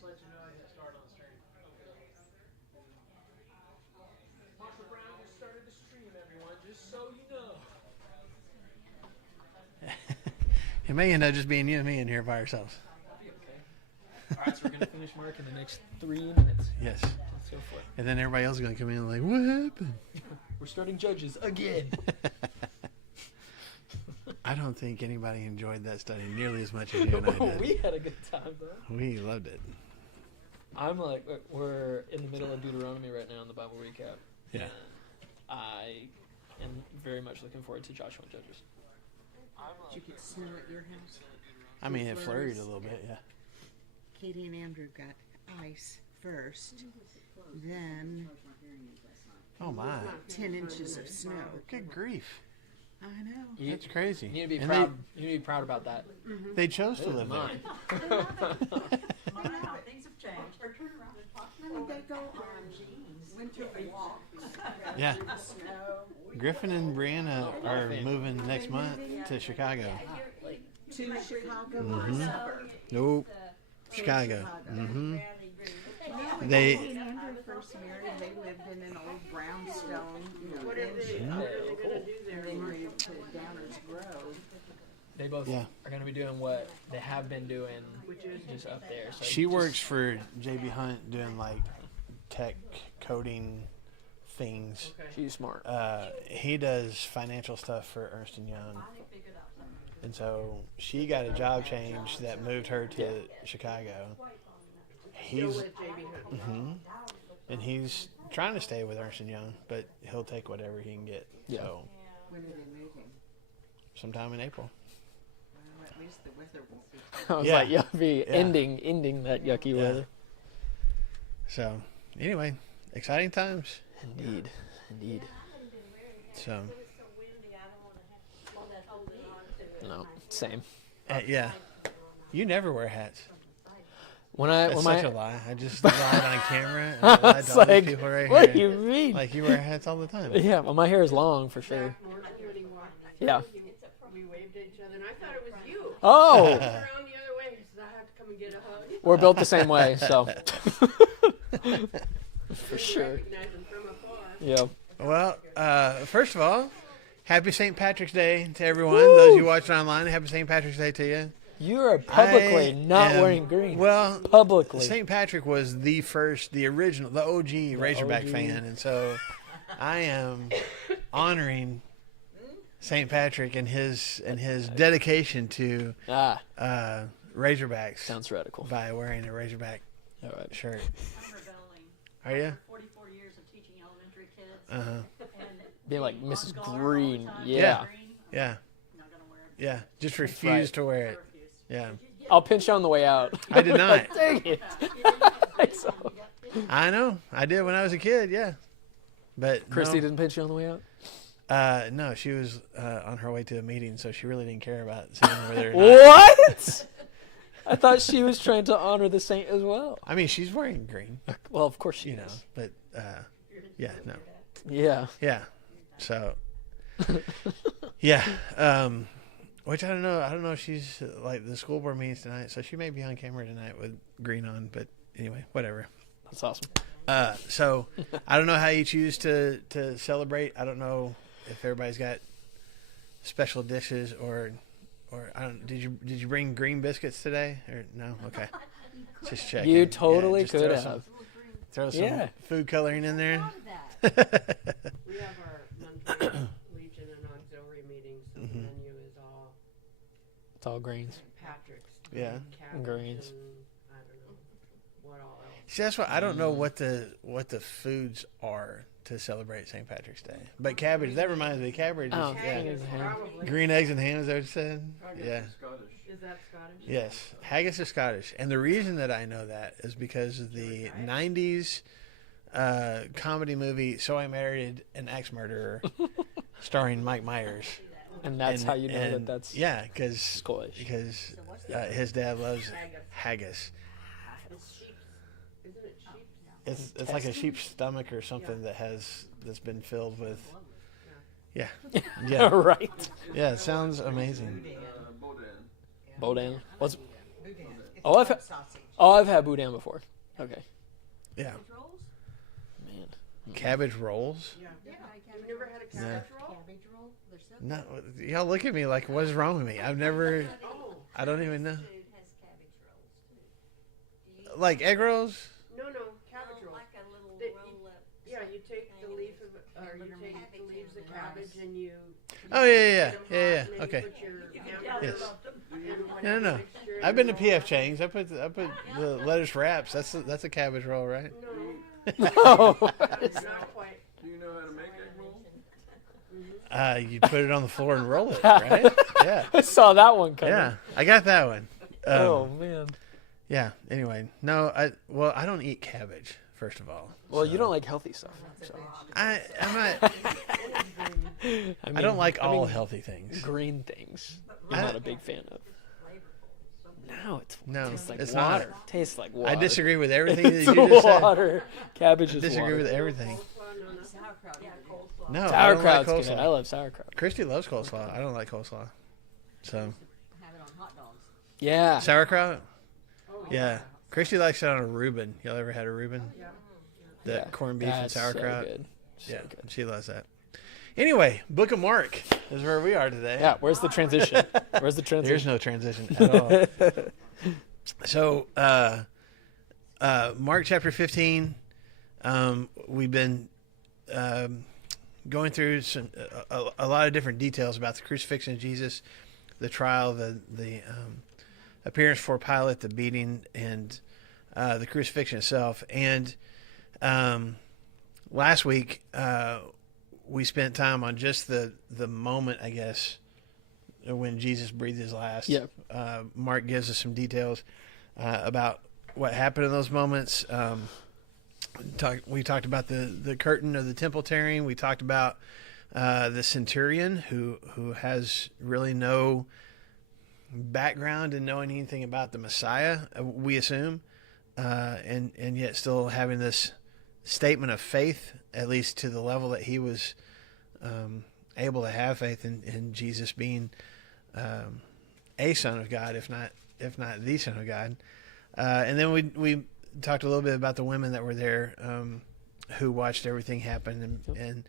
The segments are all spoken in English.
just let you know I hit start on the stream. Marshall Brown just started to stream, everyone, just so you know. It may end up just being you and me in here by ourselves. That'll be okay. All right, so we're going to finish Mark in the next 3 minutes. Yes. Let's go for it. And then everybody else is going to come in like, what happened? We're starting judges again. I don't think anybody enjoyed that study nearly as much as you and I did. We had a good time, though. We loved it. I'm like, we're in the middle of Deuteronomy right now in the Bible recap. Yeah. I am very much looking forward to Joshua and Judges. Did you get snow at your house? I mean, it flurried a little bit, yeah. Katie and Andrew got ice first, then Oh, my. 10 inches of snow. Good grief. I know. You, That's crazy. you need to be And proud. You need to be proud about that. They chose to This is live there. mine. Things have changed. And they go on winter walks Yeah. through the snow Griffin and Brianna are moving next month to Chicago. to Chicago. Nope. Chicago. Mm-hmm. When They- Katie and Andrew first married, they lived in an old brownstone, mansion. And they moved to Downers Grove. They both Yeah. are going to be doing what they have been doing, just up there. So She just- works for JB Hunt doing like tech coding things. She's smart. He does financial stuff for Ernst & Young. And so she got a job change that moved her to Chicago. He's and he's trying to stay with Ernst & Young, but he'll take whatever he can get. Yeah. So When are they moving? sometime in April. Well, at least the weather won't be. I was Yeah. like, you'll be Yeah. ending that yucky Yeah. weather. So anyway, exciting times. Indeed. So No, same. yeah, you never wear hats. When That's my such a lie. I just lied on camera. And I lied it's to all these like, people right what do here. you mean? Like you wear hats all the time. Yeah, well, my hair is long for sure. Yeah. We waved at each other, and I thought it was you. Oh, Around the other way, he said, I have to come and get a hug. we're built the same way, so for sure. Recognize him from afar. Yeah. Well, first of all, happy St. Patrick's Day to everyone. Those of you watching online, happy St. Patrick's Day to you. You are publicly I not am- wearing green. Well, Publicly. St. Patrick was the first, the original, the OG Razorback OG. fan, and so I am honoring St. Patrick and his dedication to Razorbacks Sounds radical. by wearing a Razorback All right. shirt. I'm rebelling. Are you? 44 years of teaching elementary kids. Uh-huh. And Being like being Mrs. on guard all the Green. time. Yeah. Green, Yeah, not gonna wear it. yeah. Just refuse right. to wear I it. refuse. Yeah, I'll pinch you on the way out. I did not. Dang it. So, I know. I did when I was a kid. Yeah, but Christy no. didn't pinch you on the way out? No, she was on her way to a meeting, so she really didn't care about seeing whether or not. What? I thought she was trying to honor the saint as well. I mean, she's wearing green, Well, of course she you know, is. but yeah, no, Yeah. yeah. So, yeah. Which I don't know. I don't know if she's like the school board meetings tonight, so she may be on camera tonight with green on. But anyway, whatever. That's awesome. So I don't know how you choose to celebrate. I don't know if everybody's got special dishes or I don't. Did you bring green biscuits today or no? Okay, just checking. You Yeah, totally just could throw have. some- Throw some Yeah. food coloring in there. We have our monthly Legion and Auxiliary meetings, so the menu is all It's all greens. St. Patrick's. Yeah. cabbage Greens. and I don't know what all else. See, that's what I don't know what the foods are to celebrate St. Patrick's Day. But cabbage, that reminds me, cabbage. Oh, Is, yeah. yeah. Probably. Green eggs and ham, is that what you said? Yeah. Is that Scottish? Yes, haggis is Scottish, and the reason that I know that is because of the '90s comedy movie "So I Married an Axe Murderer," starring Mike Myers. And that's And- how you know and- that that's yeah, because Scottish. his dad loves haggis. It's sheep. Isn't it sheep? It's like a sheep's stomach or something that's been filled with. Yeah, yeah, right. yeah. It sounds amazing. Bodan. What's Oh, I've club had- sausage. Oh, I've had boudin before. Okay. Yeah. Man. Cabbage rolls? Yeah. Yeah. You've never had a cabbage roll? Cabbage roll. They're so No, y'all look at me like, what is wrong with me? I've never, Oh, I don't even know. food has cabbage rolls too. Do you Like egg rolls? no, cabbage roll. like a little That you- roll up? Yeah, you take the leaf of, or you take the leaves of cabbage and you. Oh, yeah. put 'em hot, yeah. and then Okay. You put your hamburger Yes. and No, no. mixture I've been to and PF Chang's. I put the lettuce wraps. That's a cabbage roll, right? No, Oh. it's not quite. Do you know how to make egg rolls? You put it on the floor and roll it, right? Yeah. I saw that one coming. Yeah. I got that one. Oh man. Yeah. Anyway, no, I don't eat cabbage, first of all. Well, So- you don't like healthy stuff. So. I'm not, I I don't like all mean, healthy things. green things. I- I'm not a big fan of. No, No, tastes like it's water. not. Tastes like water. I disagree with everything that It's you just said. water. Cabbage is Disagree water. with everything. Sauerkraut. Yeah, No, I don't like Sauerkraut's good. coleslaw. I love sauerkraut. Christy loves coleslaw. I don't like coleslaw. So Have it on hot dogs. Yeah. sauerkraut. Oh, Yeah, Christy likes it on a Reuben. Y'all ever had a Reuben? Yeah. The Yeah. corned beef and That's sauerkraut. So good. So Yeah, good. she loves that. Anyway, Book of Mark is where we are today. Yeah. Where's the transition? Where's the transition? There's no transition at all. So, Mark chapter 15, we've been going through a lot of different details about the crucifixion of Jesus, the trial, the appearance for Pilate, the beating, and the crucifixion itself. And last week, we spent time on just the moment, I guess, when Jesus breathed his last. Yeah. Mark gives us some details about what happened in those moments. We talked about the curtain of the temple tearing. We talked about the centurion who has really no background in knowing anything about the Messiah, we assume, and yet still having this statement of faith, at least to the level that he was able to have faith in Jesus being a son of God, if not the Son of God. And then we talked a little bit about the women that were there, who watched everything happen, and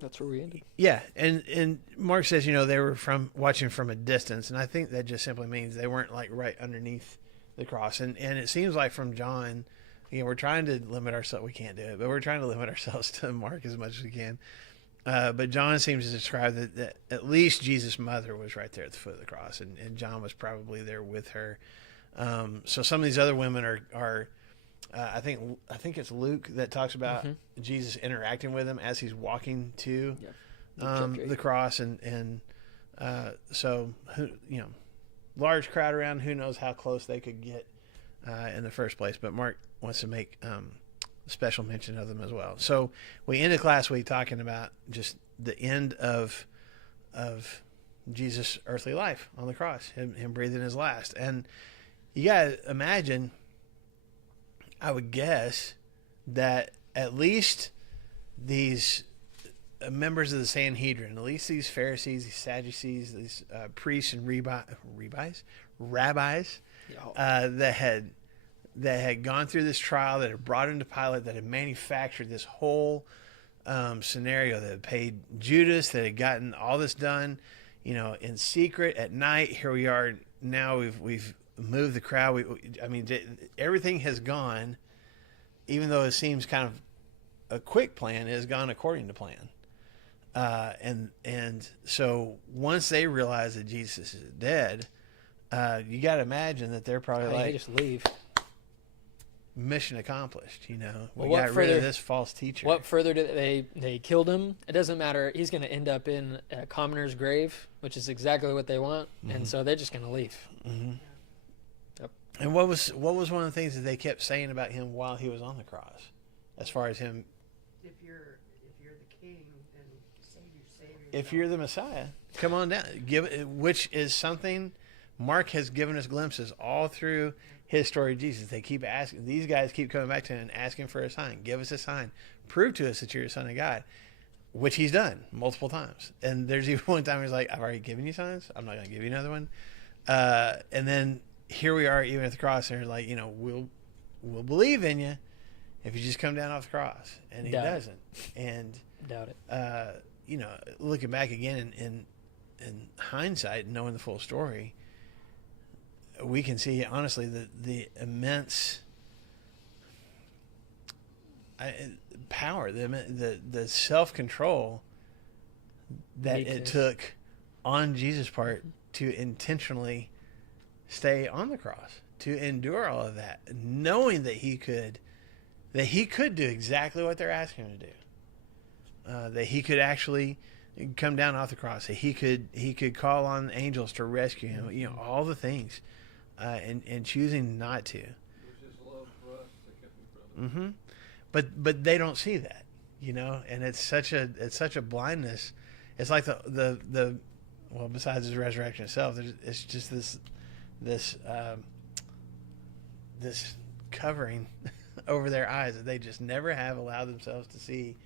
That's where we ended. yeah, and Mark says, they were watching from a distance, and I think that just simply means they weren't like right underneath the cross. And it seems like from John, we're trying to limit ourselves. We can't do it, but we're trying to limit ourselves to Mark as much as we can. But John seems to describe that at least Jesus' mother was right there at the foot of the cross, and John was probably there with her. So some of these other women are I think it's Luke that talks about Jesus interacting with him as he's walking to the cross, and so large crowd around. Who knows how close they could get in the first place? But Mark wants to make special mention of them as well. So we ended last week talking about just the end of Jesus' earthly life on the cross, him breathing his last. And you gotta imagine, I would guess, that at least these members of the Sanhedrin, at least these Pharisees, these Sadducees, these priests and rabbis that had gone through this trial, that had brought him to Pilate, that had manufactured this whole scenario, that had paid Judas, that had gotten all this done, in secret at night. Here we are now. We've moved the crowd. Everything has gone, even though it seems kind of a quick plan, it has gone according to plan. And so once they realize that Jesus is dead, you got to imagine that they're probably They like, just leave. mission accomplished. We Well, got rid further- of this false teacher. What further did they killed him? It doesn't matter. He's going to end up in a commoner's grave, which is exactly what they want, and so they're just going to leave. Mm-hmm. Yep. And what was one of the things that they kept saying about him while he was on the cross, as far as him, If you're the king, then save yourself. if you're the Messiah, come on down. Which is something Mark has given us glimpses all through his story of Jesus. They keep asking, these guys keep coming back to him and asking for a sign. Give us a sign. Prove to us that you're the Son of God, which he's done multiple times. And there's even one time he's like, I've already given you signs. I'm not going to give you another one. And then here we are, even at the cross, and they're like, we'll believe in you if you just come down off the cross, and he Doubt it. doesn't. And Doubt it. looking back again in hindsight, knowing the full story, we can see honestly the immense power, the self-control that it Meekness. took on Jesus' part to intentionally stay on the cross, to endure all of that, knowing that he could do exactly what they're asking him to do, that he could actually come down off the cross, that he could call on angels to rescue him, all the things, and choosing not to. Mm-hmm. But they don't see that, and it's such a blindness. It's like the well, besides his resurrection itself, it's just this covering over their eyes that they just never have allowed themselves to see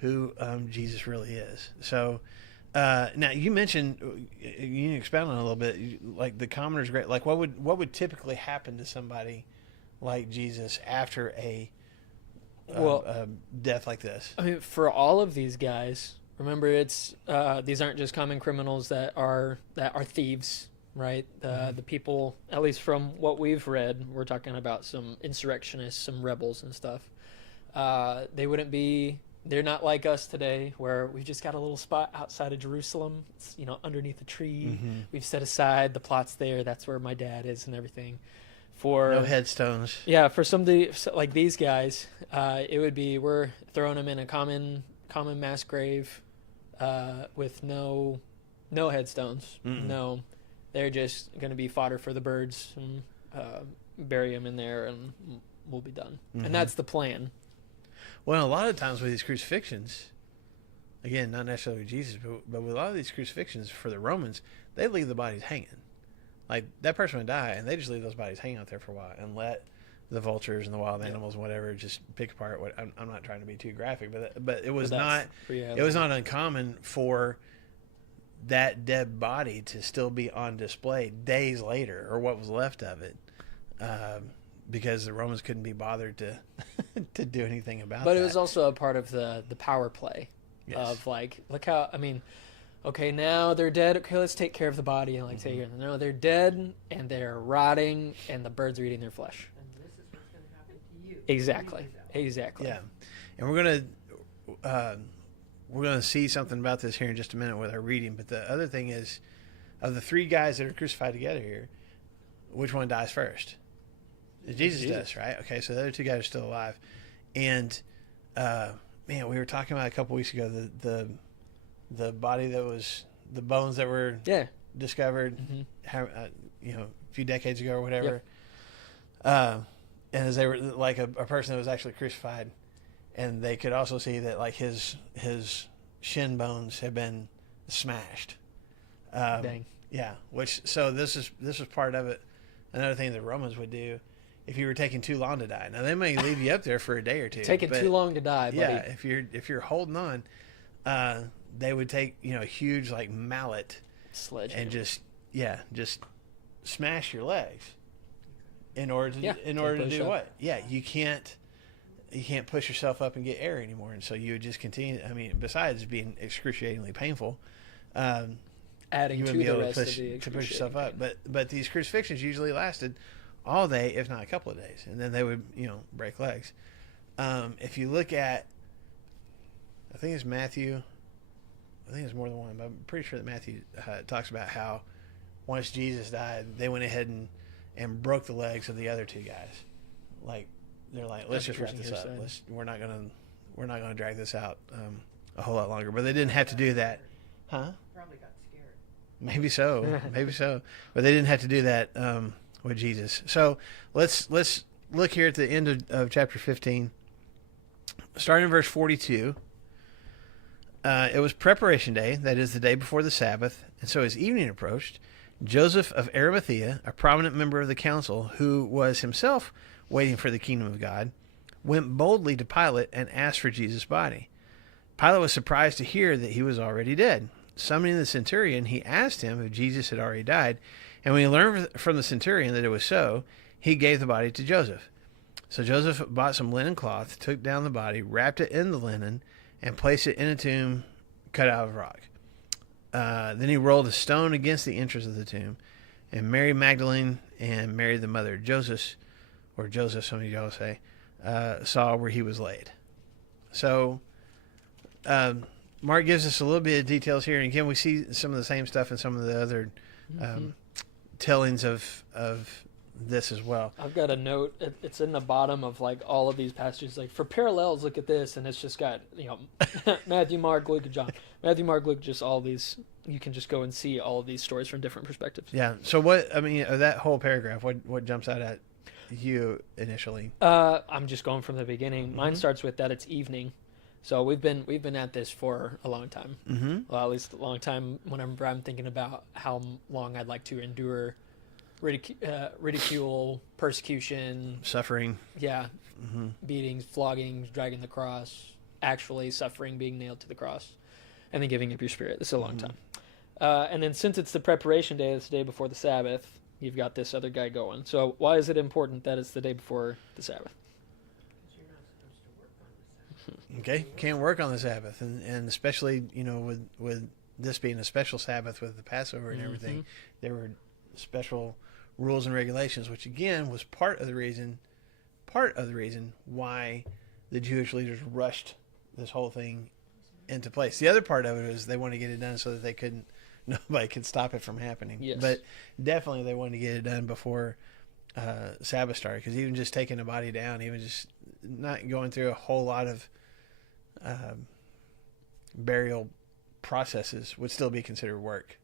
who Jesus really is. So now you mentioned, you can expound on it a little bit, like the commoner's grave. Like what would typically happen to somebody like Jesus after a death like this? I mean, for all of these guys, remember, it's these aren't just common criminals that are thieves, right? The people, at least from what we've read, we're talking about some insurrectionists, some rebels and stuff. They're not like us today, where we've just got a little spot outside of Jerusalem, it's, underneath a tree. Mm-hmm. We've set aside, the plot's there, that's where my dad is and everything. For No headstones. Yeah, for somebody like these guys, it would be, we're throwing them in a common mass grave with no headstones. Mm-mm. No, they're just going to be fodder for the birds, and bury them in there, and we'll be done. Mhm. And that's the plan. Well, a lot of times with these crucifixions, again, not necessarily with Jesus, but with a lot of these crucifixions for the Romans, they leave the bodies hanging. Like, that person would die, and they just leave those bodies hanging out there for a while and let the vultures and the wild animals and whatever just pick apart. I'm not trying to be too graphic, but it was not uncommon for that dead body to still be on display days later, or what was left of it, because the Romans couldn't be bothered to to do anything about But that. it was also a part of the power play Yes. of, like, look how, I mean, okay, now they're dead. Okay, let's take care of the body and, like, take care. No, they're dead and they're rotting and the birds are eating their flesh. And this is what's going to happen to you. Exactly. You do that. Exactly. Yeah, and we're gonna see something about this here in just a minute with our reading. But the other thing is, of the three guys that are crucified together here, which one dies first? Jesus does, right? Okay, so the other two guys are still alive, and man, we were talking about a couple weeks ago the body that was, the bones that were Yeah. discovered, Mhm. a few decades ago or whatever. And as they were, like, a person that was actually crucified, and they could also see that, like, his shin bones had been smashed. Dang. Yeah, so this was part of it. Another thing the Romans would do if you were taking too long to die. Now, they may leave you up there for a day or two. Taking but, too long to die, buddy. yeah, if you're holding on, they would take a huge, like, mallet Sledge. and just smash your legs in order to push do up. what? Yeah, you can't push yourself up and get air anymore, and so you would just continue. I mean, besides being excruciatingly painful, Adding you to wouldn't be the able rest to of the push yourself excruciating up. But these crucifixions usually lasted all day, if not a couple of days, and then they would break legs. If you look at, I think it's Matthew. I think it's more than one, but I'm pretty sure that Matthew talks about how once Jesus died, they went ahead and broke the legs of the other two guys. Like, they're like, let's just wrap this up. We're not gonna drag this out a whole lot longer. But they didn't have to do that, huh? Probably got scared. Maybe so, but they didn't have to do that with Jesus. So let's look here at the end of chapter 15, starting in verse 42. It was preparation day, that is the day before the Sabbath, and so as evening approached, Joseph of Arimathea, a prominent member of the council, who was himself waiting for the kingdom of God, went boldly to Pilate and asked for Jesus' body. Pilate was surprised to hear that he was already dead. Summoning the centurion, he asked him if Jesus had already died, And when he learned from the centurion that it was so, he gave the body to Joseph. So Joseph bought some linen cloth, took down the body, wrapped it in the linen, and placed it in a tomb cut out of rock. Then he rolled a stone against the entrance of the tomb. And Mary Magdalene and Mary the mother of Joseph, or Joseph, some of y'all say, saw where he was laid. So Mark gives us a little bit of details here. And again, we see some of the same stuff in some of the other tellings of this as well. I've got a note. It's in the bottom of like all of these passages. Like for parallels, look at this, and it's just got Matthew, Mark, Luke, and John. Matthew, Mark, Luke, just all these. You can just go and see all of these stories from different perspectives. Yeah. So that whole paragraph, what jumps out at you initially? I'm just going from the beginning. Mine starts with that it's evening. So we've been at this for a long time. Mm-hmm. Well, at least a long time. Whenever I'm thinking about how long I'd like to endure ridicule, persecution, Suffering. yeah, Mm-hmm. beatings, floggings, dragging the cross, actually suffering, being nailed to the cross, and then giving up your spirit. This is a long time. And then since it's the preparation day, it's the day before the Sabbath, you've got this other guy going. So why is it important that it's the day before the Sabbath? Because you're not supposed to work on the Sabbath. Okay. Can't work on the Sabbath, and especially with this being a special Sabbath with the Passover and everything, there were special rules and regulations, which again was part of the reason why the Jewish leaders rushed this whole thing into place. The other part of it was they wanted to get it done so that nobody could stop it from happening. Yes. But definitely they wanted to get it done before Sabbath started, because even just taking the body down, even just not going through a whole lot of burial processes would still be considered work.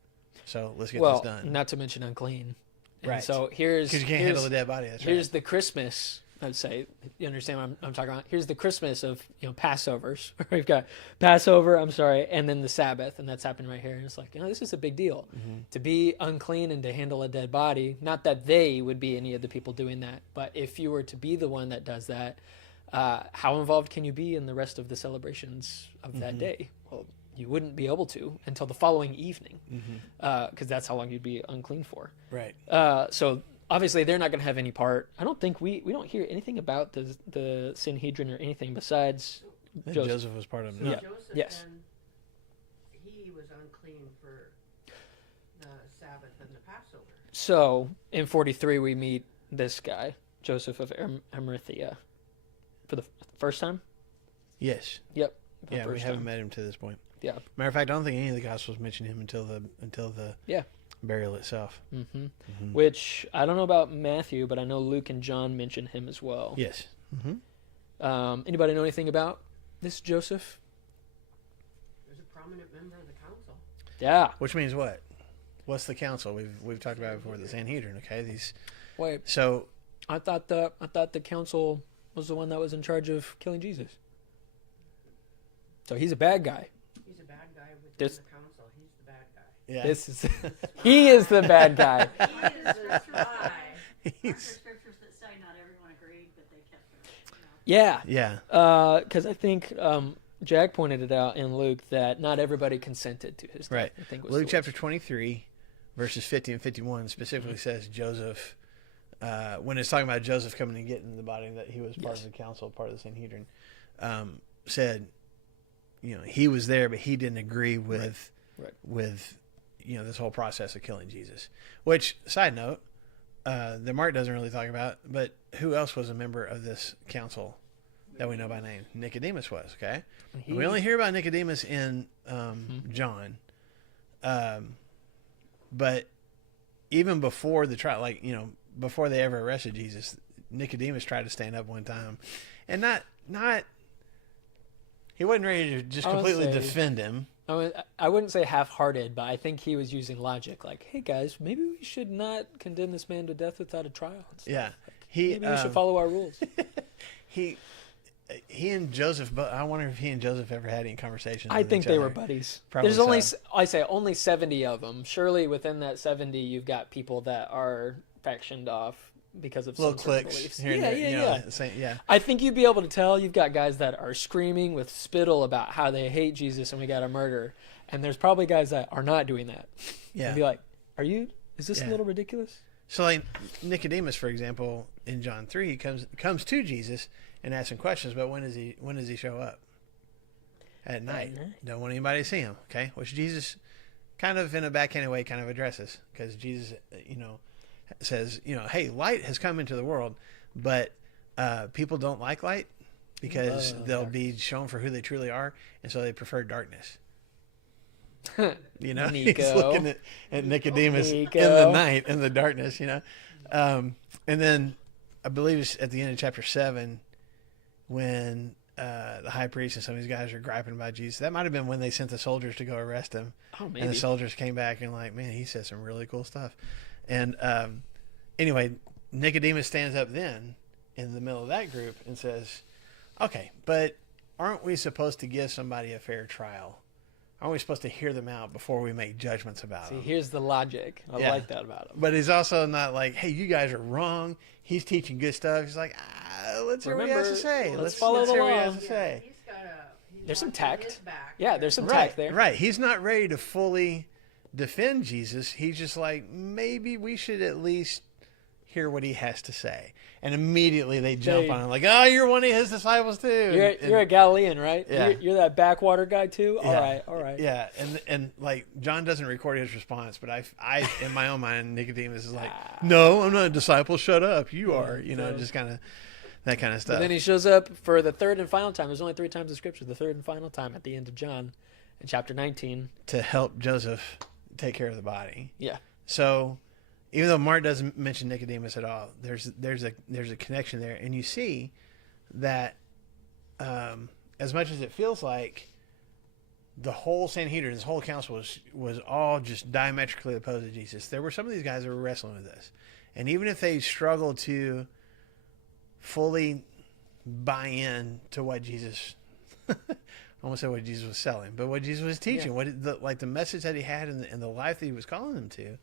So let's get this done. Not to mention unclean. And Right. so here's Because you can't handle a dead body. That's here's right. the Christmas. I'd say you understand what I'm talking about. Here's the Christmas of Passovers. We've got Passover. I'm sorry, and then the Sabbath, and that's happening right here. And it's like this is a big deal to be unclean and to handle a dead body. Not that they would be any of the people doing that, but if you were to be the one that does that, how involved can you be in the rest of the celebrations of that day? Well, you wouldn't be able to until the following evening, because that's how long you'd be unclean for. Right. So obviously they're not going to have any part. I don't think we don't hear anything about the Sanhedrin or anything besides Joseph was part of it. Yeah. Joseph Yes. then, he was unclean for the Sabbath and the Passover. So in 43 we meet this guy, Joseph of Arimathea, for the first time. Yes. Yep. For the Yeah, we first haven't time. met him to this point. Yeah. Matter of fact, I don't think any of the Gospels mention him until the Yeah. burial itself. Which I don't know about Matthew, but I know Luke and John mention him as well. Yes. Anybody know anything about this Joseph? He was a prominent member of the council. Yeah. Which means what? What's the council? We've talked about it before, the Sanhedrin. Okay, Wait, So I thought the council was the one that was in charge of killing Jesus. So he's a bad guy. He's a bad guy within This- the council. He's the bad guy. yeah, This is he is the bad guy. He is the spy. Aren't there he's, scriptures that say not everyone agreed, but they kept their, Yeah. yeah, Because I think Jack pointed it out in Luke that not everybody consented to his death. right. I think was Luke the chapter 23, verses 50 and 51 specifically says Joseph. When it's talking about Joseph coming and getting the body, that he was part Yes. of the council, part of the Sanhedrin, said, he was there, but he didn't agree with Right. with this whole process of killing Jesus. Which, side note, that Mark doesn't really talk about, but who else was a member of this council that we know by name? Nicodemus was. Okay, we only hear about Nicodemus in John, but even before the trial, before they ever arrested Jesus, Nicodemus tried to stand up one time, and not he wasn't ready to just I would completely say- defend him. I wouldn't say half-hearted, but I think he was using logic. Like, hey guys, maybe we should not condemn this man to death without a trial. and stuff. Yeah, Maybe we should follow our rules. he and Joseph, but I wonder if he and Joseph ever had any conversations. I with think each they other. were buddies. Probably There's only so. I say only 70 of them. Surely within that 70, you've got people that are factioned off because of Little some certain cliques beliefs. here and Yeah, there. yeah. Yeah. I think you'd be able to tell. You've got guys that are screaming with spittle about how they hate Jesus and we got to murder. And there's probably guys that are not doing that. Yeah. And be like, are you Is this Yeah. a little ridiculous? So like Nicodemus, for example, in John 3, he comes to Jesus and asks him questions, but when does he show up? At night. night. Don't want anybody to see him, okay? Which Jesus kind of in a backhanded way kind of addresses, because Jesus, says, hey, light has come into the world, but people don't like light because they'll be shown for who they truly are, and so they prefer darkness. He's Nico. looking at Nicodemus Nico. in the night, in the darkness, and then I believe it's at the end of chapter 7 when the high priest and some of these guys are griping about Jesus. That might have been when they sent the soldiers to go arrest him. Oh, And maybe. the soldiers came back and like, man, he said some really cool stuff. And anyway, Nicodemus stands up then in the middle of that group and says, okay, but aren't we supposed to give somebody a fair trial? Aren't we supposed to hear them out before we make judgments about See, them? here's the logic. I Yeah. like that about him. But he's also not like, hey, you guys are wrong. He's teaching good stuff. He's like, let's hear what he has to Remember, say. let's follow let's the hear what he law. has to say. He's got There's some watching tact. his back. Yeah, there's some Right, tact there. right. He's not ready to fully defend Jesus. He's just like, maybe we should at least hear what he has to say. And immediately they jump They- on him like, oh, you're one of his disciples too. You're a Galilean, right? Yeah. You're that backwater guy too. Yeah. All right. Yeah, and like John doesn't record his response, but I in my own mind, Nicodemus is like, no, I'm not a disciple. Shut up. You are. so- Just kind of that kind of But stuff. then he shows up for the third and final time. There's only 3 times in Scripture. The third and final time at the end of John, in chapter 19. To help Joseph take care of the body. Yeah. So, even though Mark doesn't mention Nicodemus at all, there's a connection there, and you see that as much as it feels like the whole Sanhedrin, this whole council was all just diametrically opposed to Jesus, there were some of these guys that were wrestling with this, and even if they struggled to fully buy in to what Jesus, I almost said what Jesus was selling, but what Jesus was teaching, the message that he had and the life that he was calling them to.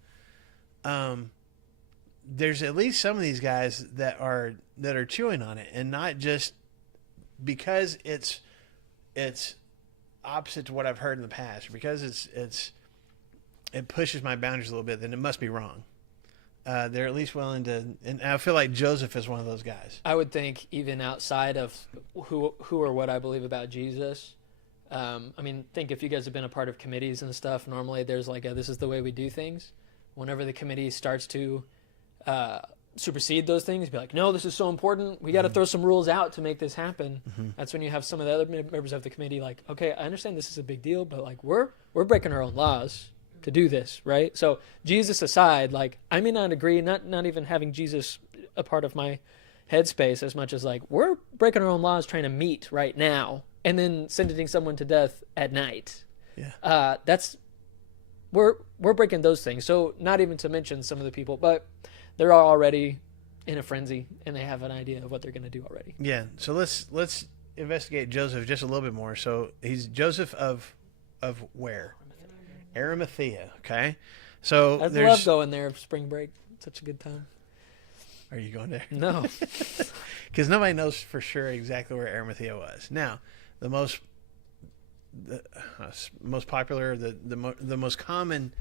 There's at least some of these guys that are chewing on it, and not just because it's opposite to what I've heard in the past, because it pushes my boundaries a little bit, then it must be wrong. They're at least willing to, and I feel like Joseph is one of those guys. I would think even outside of who or what I believe about Jesus. Think if you guys have been a part of committees and stuff, normally there's like this is the way we do things. Whenever the committee starts to supersede those things, be like, no, this is so important. We got to throw some rules out to make this happen. That's when you have some of the other members of the committee like, okay, I understand this is a big deal, but like we're breaking our own laws to do this, right? So Jesus aside, like I may not agree, not even having Jesus a part of my headspace as much as like we're breaking our own laws trying to meet right now and then sentencing someone to death at night. Yeah. We're breaking those things. So not even to mention some of the people, but they're all already in a frenzy and they have an idea of what they're going to do already. Yeah. So let's investigate Joseph just a little bit more. So he's Joseph of where? Arimathea. Okay. So I love going there for spring break. Such a good time. Are you going there? No. Because nobody knows for sure exactly where Arimathea was. Now, the most popular, the most common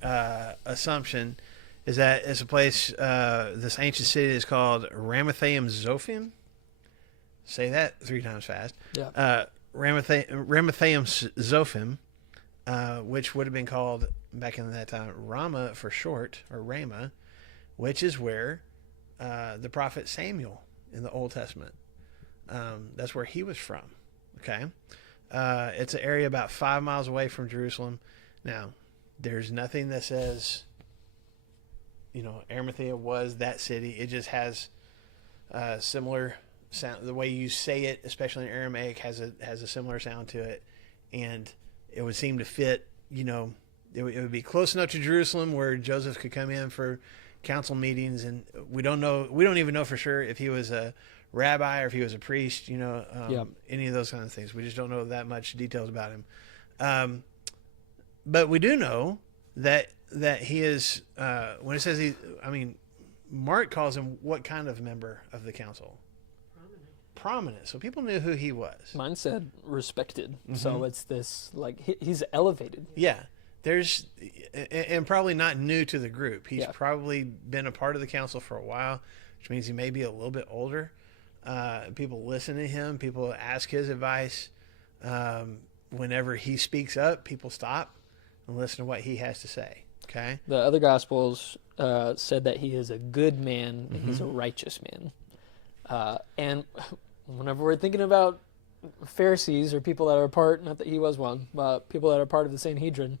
assumption is that it's a place. This ancient city is called Ramathaim Zophim. Say that 3 times fast. Yeah. Ramathaim Zophim, which would have been called back in that time Rama for short, or Rama, which is where the prophet Samuel in the Old Testament. That's where he was from. Okay. It's an area about 5 miles away from Jerusalem. Now, there's nothing that says, Arimathea was that city. It just has similar sound. The way you say it, especially in Aramaic, has a similar sound to it, and it would seem to fit. It would be close enough to Jerusalem where Joseph could come in for council meetings, and we don't even know for sure if he was a rabbi or if he was a priest, any of those kind of things. We just don't know that much details about him. But we do know that he is, when it says Mark calls him what kind of member of the council? Prominent. So people knew who he was. Mine said respected. So it's this, like, he's elevated. Yeah. there's, and probably not new to the group. He's Yeah. probably been a part of the council for a while, which means he may be a little bit older. People listen to him. People ask his advice. Whenever he speaks up, people stop and listen to what he has to say. Okay. The other Gospels said that he is a good man and he's a righteous man. And whenever we're thinking about Pharisees or people that are part, not that he was one, but people that are part of the Sanhedrin,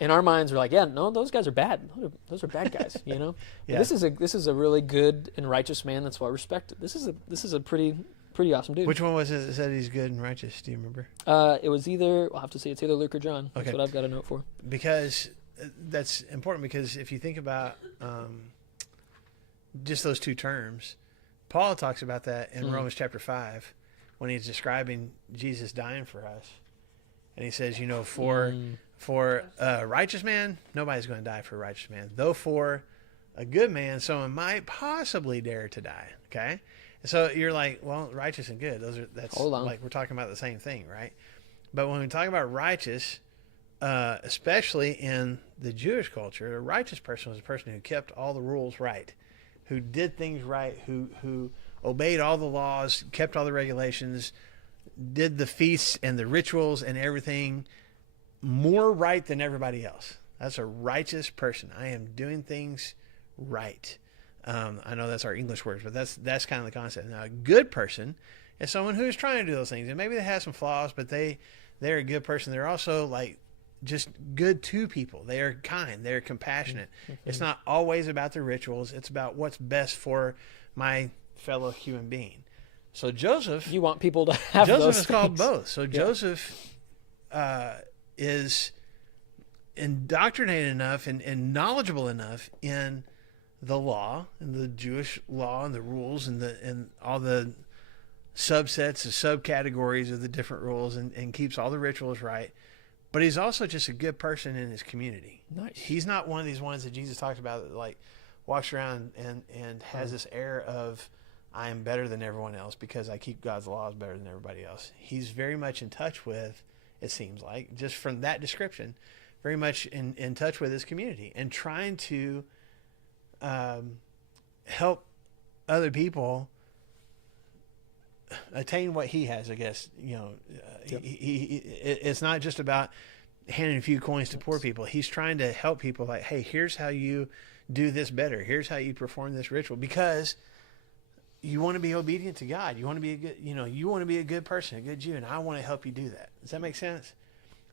in our minds we're like, yeah, no, those guys are bad. Those are bad guys, you know. But Yeah. this is a really good and righteous man that's well respected. This is a pretty awesome dude. Which one was it that said he's good and righteous? Do you remember? It was either, I'll have to see, it's either Luke or John. That's Okay. what I've got a note for. Because that's important, because if you think about just those two terms, Paul talks about that in Romans chapter 5 when he's describing Jesus dying for us. And he says, you know, for a righteous man, nobody's going to die for a righteous man. Though for a good man, someone might possibly dare to die. Okay? And so you're like, well, righteous and good, that's Hold on. like we're talking about the same thing, right? But when we talk about righteous, especially in the Jewish culture, a righteous person was a person who kept all the rules right, who did things right, who obeyed all the laws, kept all the regulations, did the feasts and the rituals and everything more right than everybody else. That's a righteous person. I am doing things right. I know that's our English words, but that's kind of the concept. Now, a good person is someone who's trying to do those things, and maybe they have some flaws, but they're a good person. They're also like just good to people. They are kind. They're compassionate. It's not always about the rituals. It's about what's best for my fellow human being. So Joseph, You want people to have Joseph those is called things. both. So Joseph is indoctrinated enough and knowledgeable enough in the law and the Jewish law and the rules and all the subsets, the subcategories of the different rules, and keeps all the rituals right. But he's also just a good person in his community. Nice. He's not one of these ones that Jesus talked about that like walks around and has this air of, I am better than everyone else because I keep God's laws better than everybody else. He's very much in touch with, it seems like, just from that description, very much in touch with his community and trying to help other people attain what he has, I guess. You know, it's not just about handing a few coins to poor people. He's trying to help people like, hey, here's how you do this better. Here's how you perform this ritual, because you want to be obedient to God. You want to be a good, you want to be a good person, a good Jew, and I want to help you do that. Does that make sense?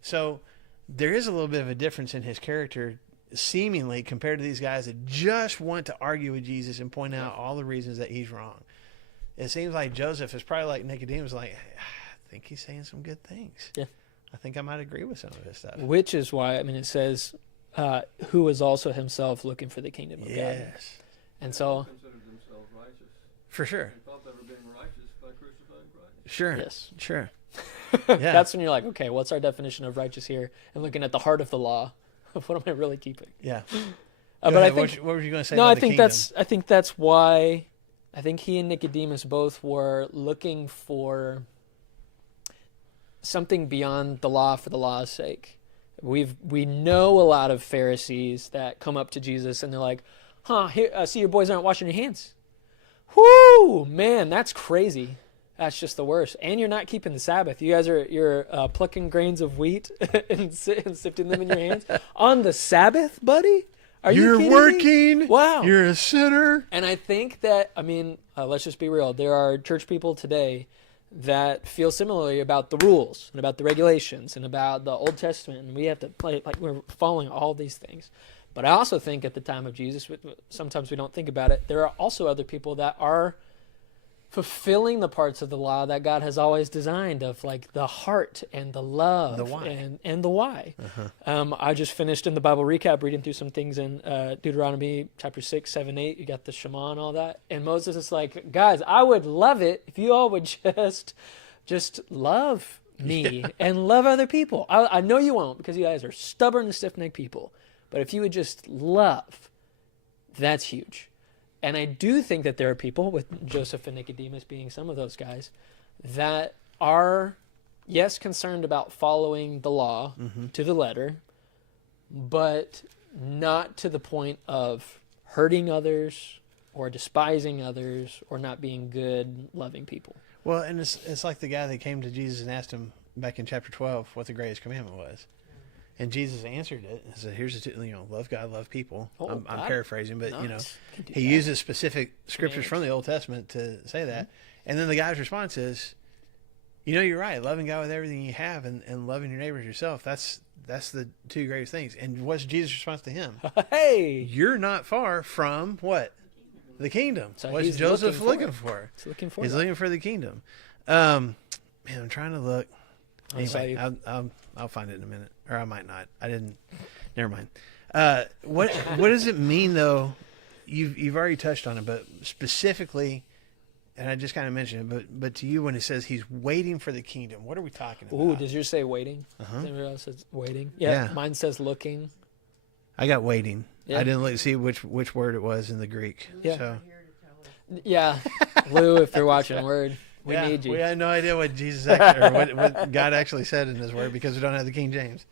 So there is a little bit of a difference in his character, seemingly, compared to these guys that just want to argue with Jesus and point out all the reasons that he's wrong. It seems like Joseph is probably like Nicodemus, like, I think he's saying some good things. Yeah. I think I might agree with some of his stuff. Which is why, I mean, it says, who is also himself looking for the kingdom of God. Yes, And so, Considered themselves righteous. for sure. They thought they were being righteous by crucifying Christ. Sure. yes. Sure. Yeah. That's when you're like, okay, what's our definition of righteous here? And looking at the heart of the law, what am I really keeping? Yeah. But Go I ahead. think, what were you going to say no, about I the think kingdom? that's why, I think he and Nicodemus both were looking for something beyond the law for the law's sake. We know a lot of Pharisees that come up to Jesus and they're like, here, I see your boys aren't washing your hands. Whoo, man, that's crazy. That's just the worst. And you're not keeping the Sabbath. You guys you're plucking grains of wheat and sifting them in your hands on the Sabbath, buddy. Are you You're kidding me? working. Wow. You're a sinner. And I think that, I mean, let's just be real. There are church people today that feel similarly about the rules and about the regulations and about the Old Testament. And we have to play, like, we're following all these things. But I also think at the time of Jesus, sometimes we don't think about it, there are also other people that are fulfilling the parts of the law that God has always designed, of like the heart and the love, The why. and the why. I just finished in the Bible recap reading through some things in Deuteronomy chapter 6, 7, 8. You got the Shema and all that. And Moses is like, guys, I would love it if you all would just love me and love other people. I know you won't, because you guys are stubborn and stiff-necked people. But if you would just love, that's huge. And I do think that there are people, with Joseph and Nicodemus being some of those guys, that are, yes, concerned about following the law to the letter, but not to the point of hurting others or despising others or not being good, loving people. Well, and it's like the guy that came to Jesus and asked him back in chapter 12 what the greatest commandment was. And Jesus answered it and said, here's the two, love God, love people. Oh, I'm God. paraphrasing, but, Nice. Can do he that. uses specific scriptures Commands. from the Old Testament to say that. And then the guy's response is, you're right. Loving God with everything you have and loving your neighbors yourself. That's the two greatest things. And what's Jesus' response to him? Hey! You're not far from what? The kingdom. So What's he's Joseph looking looking for for? He's looking for He's that. looking for the kingdom. Man, I'm trying to look. I saw Anyway, you. I'll find it in a minute, or I might not. I didn't. Never mind. What does it mean though? You've already touched on it, but specifically, and I just kind of mentioned it, but to you when it says he's waiting for the kingdom, what are we talking about? Ooh, does yours say waiting? Uh-huh. Does everybody else says waiting? Yeah, Yeah. mine says looking. I got waiting. Yeah. I didn't look see which word it was in the Greek. Yeah. So Here to tell us. Yeah, Lou, if you're watching, word, we need you. We had no idea what Jesus or what God actually said in His word because we don't have the King James.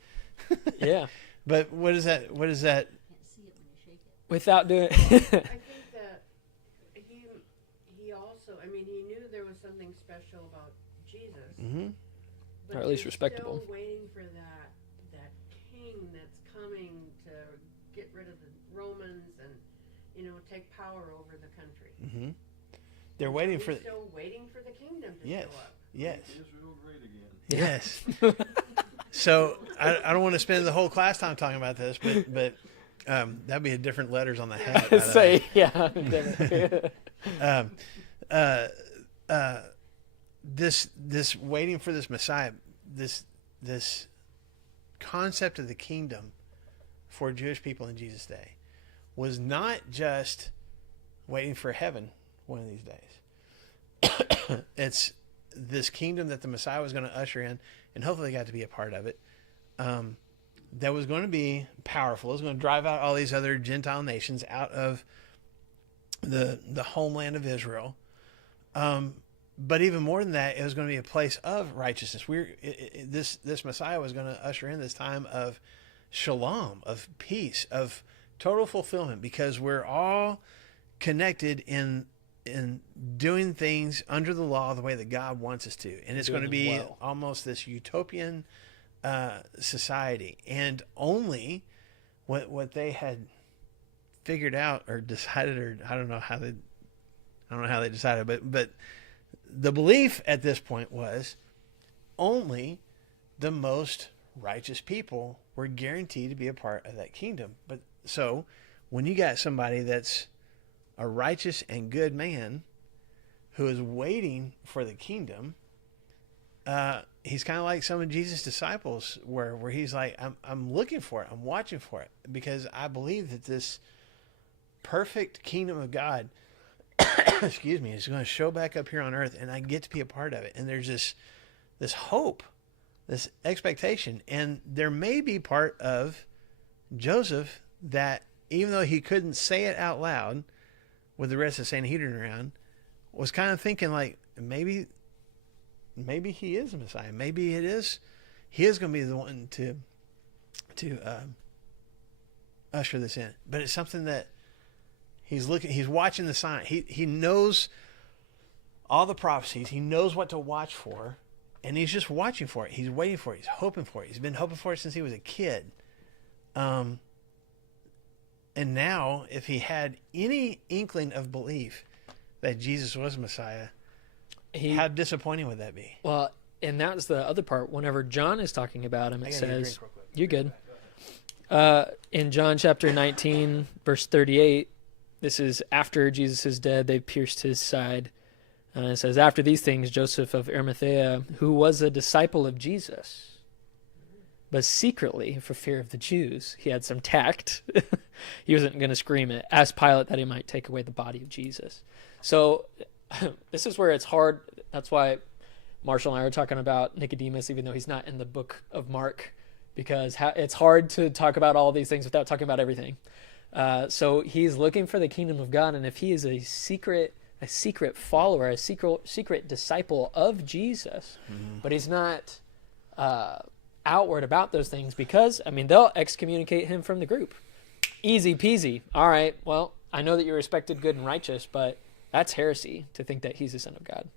Yeah, But what is that? What is that? Can't see it when you shake it. without doing. I think that he also, I mean, he knew there was something special about Jesus. Mm-hmm. But Or at least he's respectable. Still waiting for that king that's coming to get rid of the Romans and take power over the country. Mm-hmm. They're waiting He's for. still waiting for the kingdom to Yes. show up. Yes. Israel great again. Yes. So I don't want to spend the whole class time talking about this, but that'd be a different letters on the hat. by the way. Say yeah. This waiting for this Messiah, this concept of the kingdom for Jewish people in Jesus' day was not just waiting for heaven one of these days. It's this kingdom that the Messiah was going to usher in, and hopefully they got to be a part of it. That was going to be powerful. It was going to drive out all these other Gentile nations out of the homeland of Israel. But even more than that, it was going to be a place of righteousness. This Messiah was going to usher in this time of shalom, of peace, of total fulfillment, because we're all connected in doing things under the law the way that God wants us to. And it's Doing going to them be well. almost this utopian society. And only what they had figured out or decided, or I don't know how they decided, but the belief at this point was only the most righteous people were guaranteed to be a part of that kingdom. But so when you got somebody that's a righteous and good man who is waiting for the kingdom, he's kind of like some of Jesus' disciples where he's like, I'm looking for it. I'm watching for it because I believe that this perfect kingdom of God excuse me, is going to show back up here on earth, and I get to be a part of it. And there's this hope, this expectation, and there may be part of Joseph that, even though he couldn't say it out loud with the rest of Sanhedrin around, was kind of thinking like, maybe he is the Messiah. Maybe he is going to be the one to usher this in. But it's something that he's watching the sign. He knows all the prophecies. He knows what to watch for, and he's just watching for it. He's waiting for it. He's hoping for it. He's been hoping for it since he was a kid. And now, if he had any inkling of belief that Jesus was Messiah, how disappointing would that be? Well, and that's the other part. Whenever John is talking about him, it I gotta get a says, drink real quick. "You're good." In John chapter 19, verse 38, this is after Jesus is dead. They've pierced his side. It says, "After these things, Joseph of Arimathea, who was a disciple of Jesus, but secretly, for fear of the Jews, he had some tact. He wasn't going to scream it. Asked Pilate that he might take away the body of Jesus." So this is where it's hard. That's why Marshall and I are talking about Nicodemus, even though he's not in the book of Mark, because it's hard to talk about all these things without talking about everything. So he's looking for the kingdom of God, and if he is a secret follower, a secret disciple of Jesus, but he's not outward about those things because, I mean, they'll excommunicate him from the group. Easy peasy. All right, well, I know that you're respected, good, and righteous, but that's heresy to think that he's the Son of God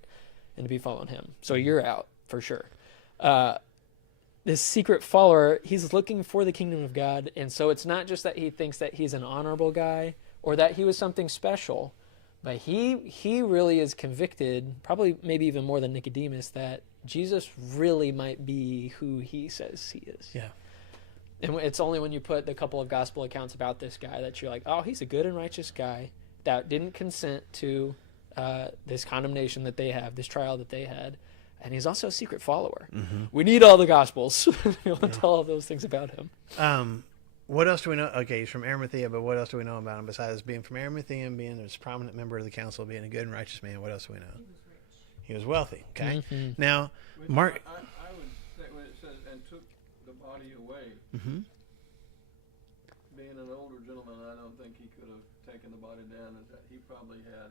and to be following him. So you're out for sure. This secret follower, he's looking for the kingdom of God, and so it's not just that he thinks that he's an honorable guy or that he was something special, but he really is convicted, probably maybe even more than Nicodemus, that Jesus really might be who he says he is. Yeah. And it's only when you put the couple of gospel accounts about this guy that you're like, oh, he's a good and righteous guy that didn't consent to this condemnation that they have, this trial that they had. And he's also a secret follower. Mm-hmm. We need all the gospels. We want to tell all those things about him. What else do we know? Okay, he's from Arimathea, but what else do we know about him besides being from Arimathea and being a prominent member of the council, being a good and righteous man? What else do we know? He was wealthy. Okay. Mm-hmm. Now, Which Mark. I would say when it says, and took the body away, Mm-hmm. being an older gentleman, I don't think he could have taken the body down. He probably had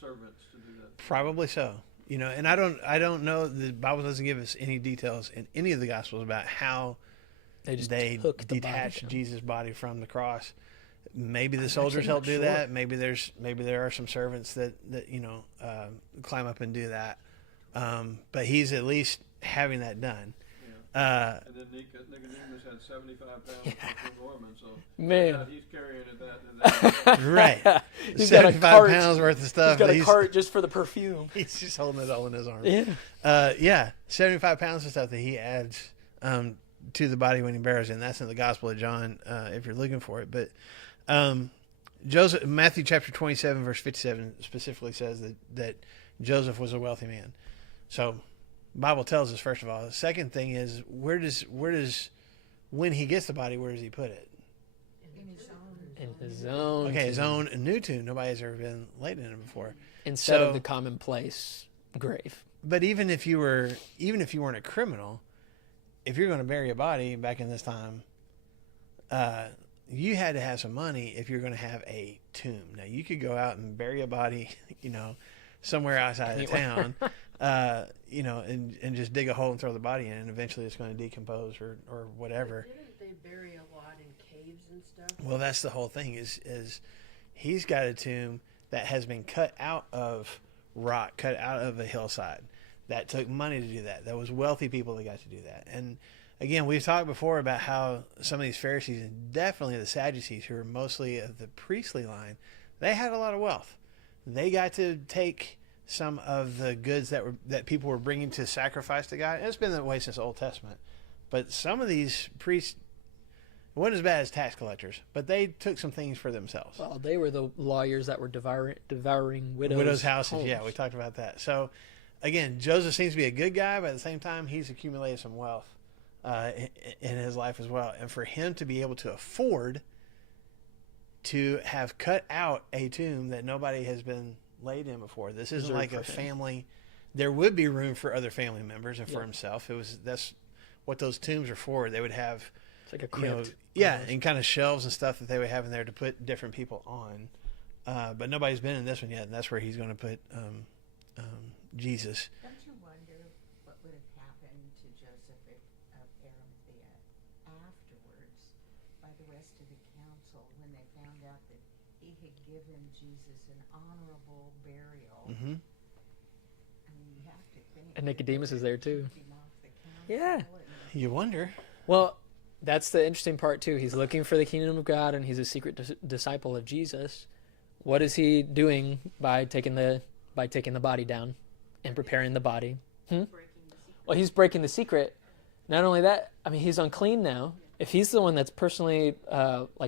servants to do that. Probably so. You know, and I don't know. The Bible doesn't give us any details in any of the Gospels about how They just they took the body detached down. Jesus' body from the cross. Maybe the I'm soldiers actually helped not do sure. that. Maybe there are some servants that climb up and do that. But he's at least having that done. And then Nicodemus had 75 pounds of Norman, so Man. he's carrying it that. Right. He's got a 75 cart. pounds worth of He's stuff. got but a cart just for the perfume. He's just holding it all in his arm. Yeah. 75 pounds of stuff that he adds to the body when he buries it. And that's in the Gospel of John, if you're looking for it. But Joseph, Matthew chapter 27, verse 57 specifically says that Joseph was a wealthy man. So Bible tells us, first of all. The second thing is, where does when he gets the body, where does he put it? In his own. In his own. Okay, his tomb, own new tomb. Nobody has ever been laid in it before. instead So- of the commonplace grave. But even if you weren't a criminal, if you're going to bury a body back in this time, you had to have some money if you're going to have a tomb. Now you could go out and bury a body, somewhere outside of town, and just dig a hole and throw the body in, and eventually it's going to decompose or whatever. Didn't they bury a lot in caves and stuff? Well, that's the whole thing. Is he's got a tomb that has been cut out of rock, cut out of a hillside. That took money to do that. That was wealthy people that got to do that. And again, we've talked before about how some of these Pharisees, and definitely the Sadducees, who are mostly of the priestly line, they had a lot of wealth. They got to take some of the goods that people were bringing to sacrifice to God. And it's been that way since the Old Testament. But some of these priests weren't as bad as tax collectors, but they took some things for themselves. Well, they were the lawyers that were devouring widows' houses. homes. Yeah, we talked about that. So, again, Joseph seems to be a good guy, but at the same time, he's accumulated some wealth in his life as well. And for him to be able to afford to have cut out a tomb that nobody has been laid in before, this isn't Reserved like for a him. family. There would be room for other family members and for Yeah. himself. That's what those tombs are for. They would have, It's like a crypt. yeah, and kind of shelves and stuff that they would have in there to put different people on. But nobody's been in this one yet, and that's where he's going to put Jesus. Don't you wonder what would have happened to Joseph of Arimathea afterwards by the rest of the council when they found out that he had given Jesus an honorable burial? Mm-hmm. I mean, you have to think. And Nicodemus is there too. Kicked him off the council Yeah. and- You wonder. Well, that's the interesting part too. He's looking for the kingdom of God, and he's a secret disciple of Jesus. What is he doing by taking the body down and preparing the body? breaking the secret. Well, he's breaking the secret. Not only that, I mean, he's unclean now. If he's the one that's personally,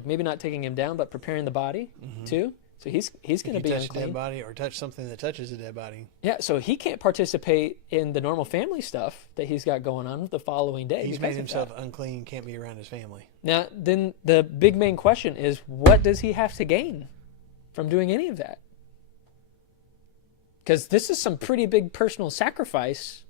maybe not taking him down, but preparing the body too, so he's If going you to be touch a dead unclean. body or touch something that touches a dead body, Yeah, so he can't participate in the normal family stuff that he's got going on the following day. he's because made of himself that. unclean, can't be around his family. Now, then the big main question is, what does he have to gain from doing any of that? Because this is some pretty big personal sacrifice,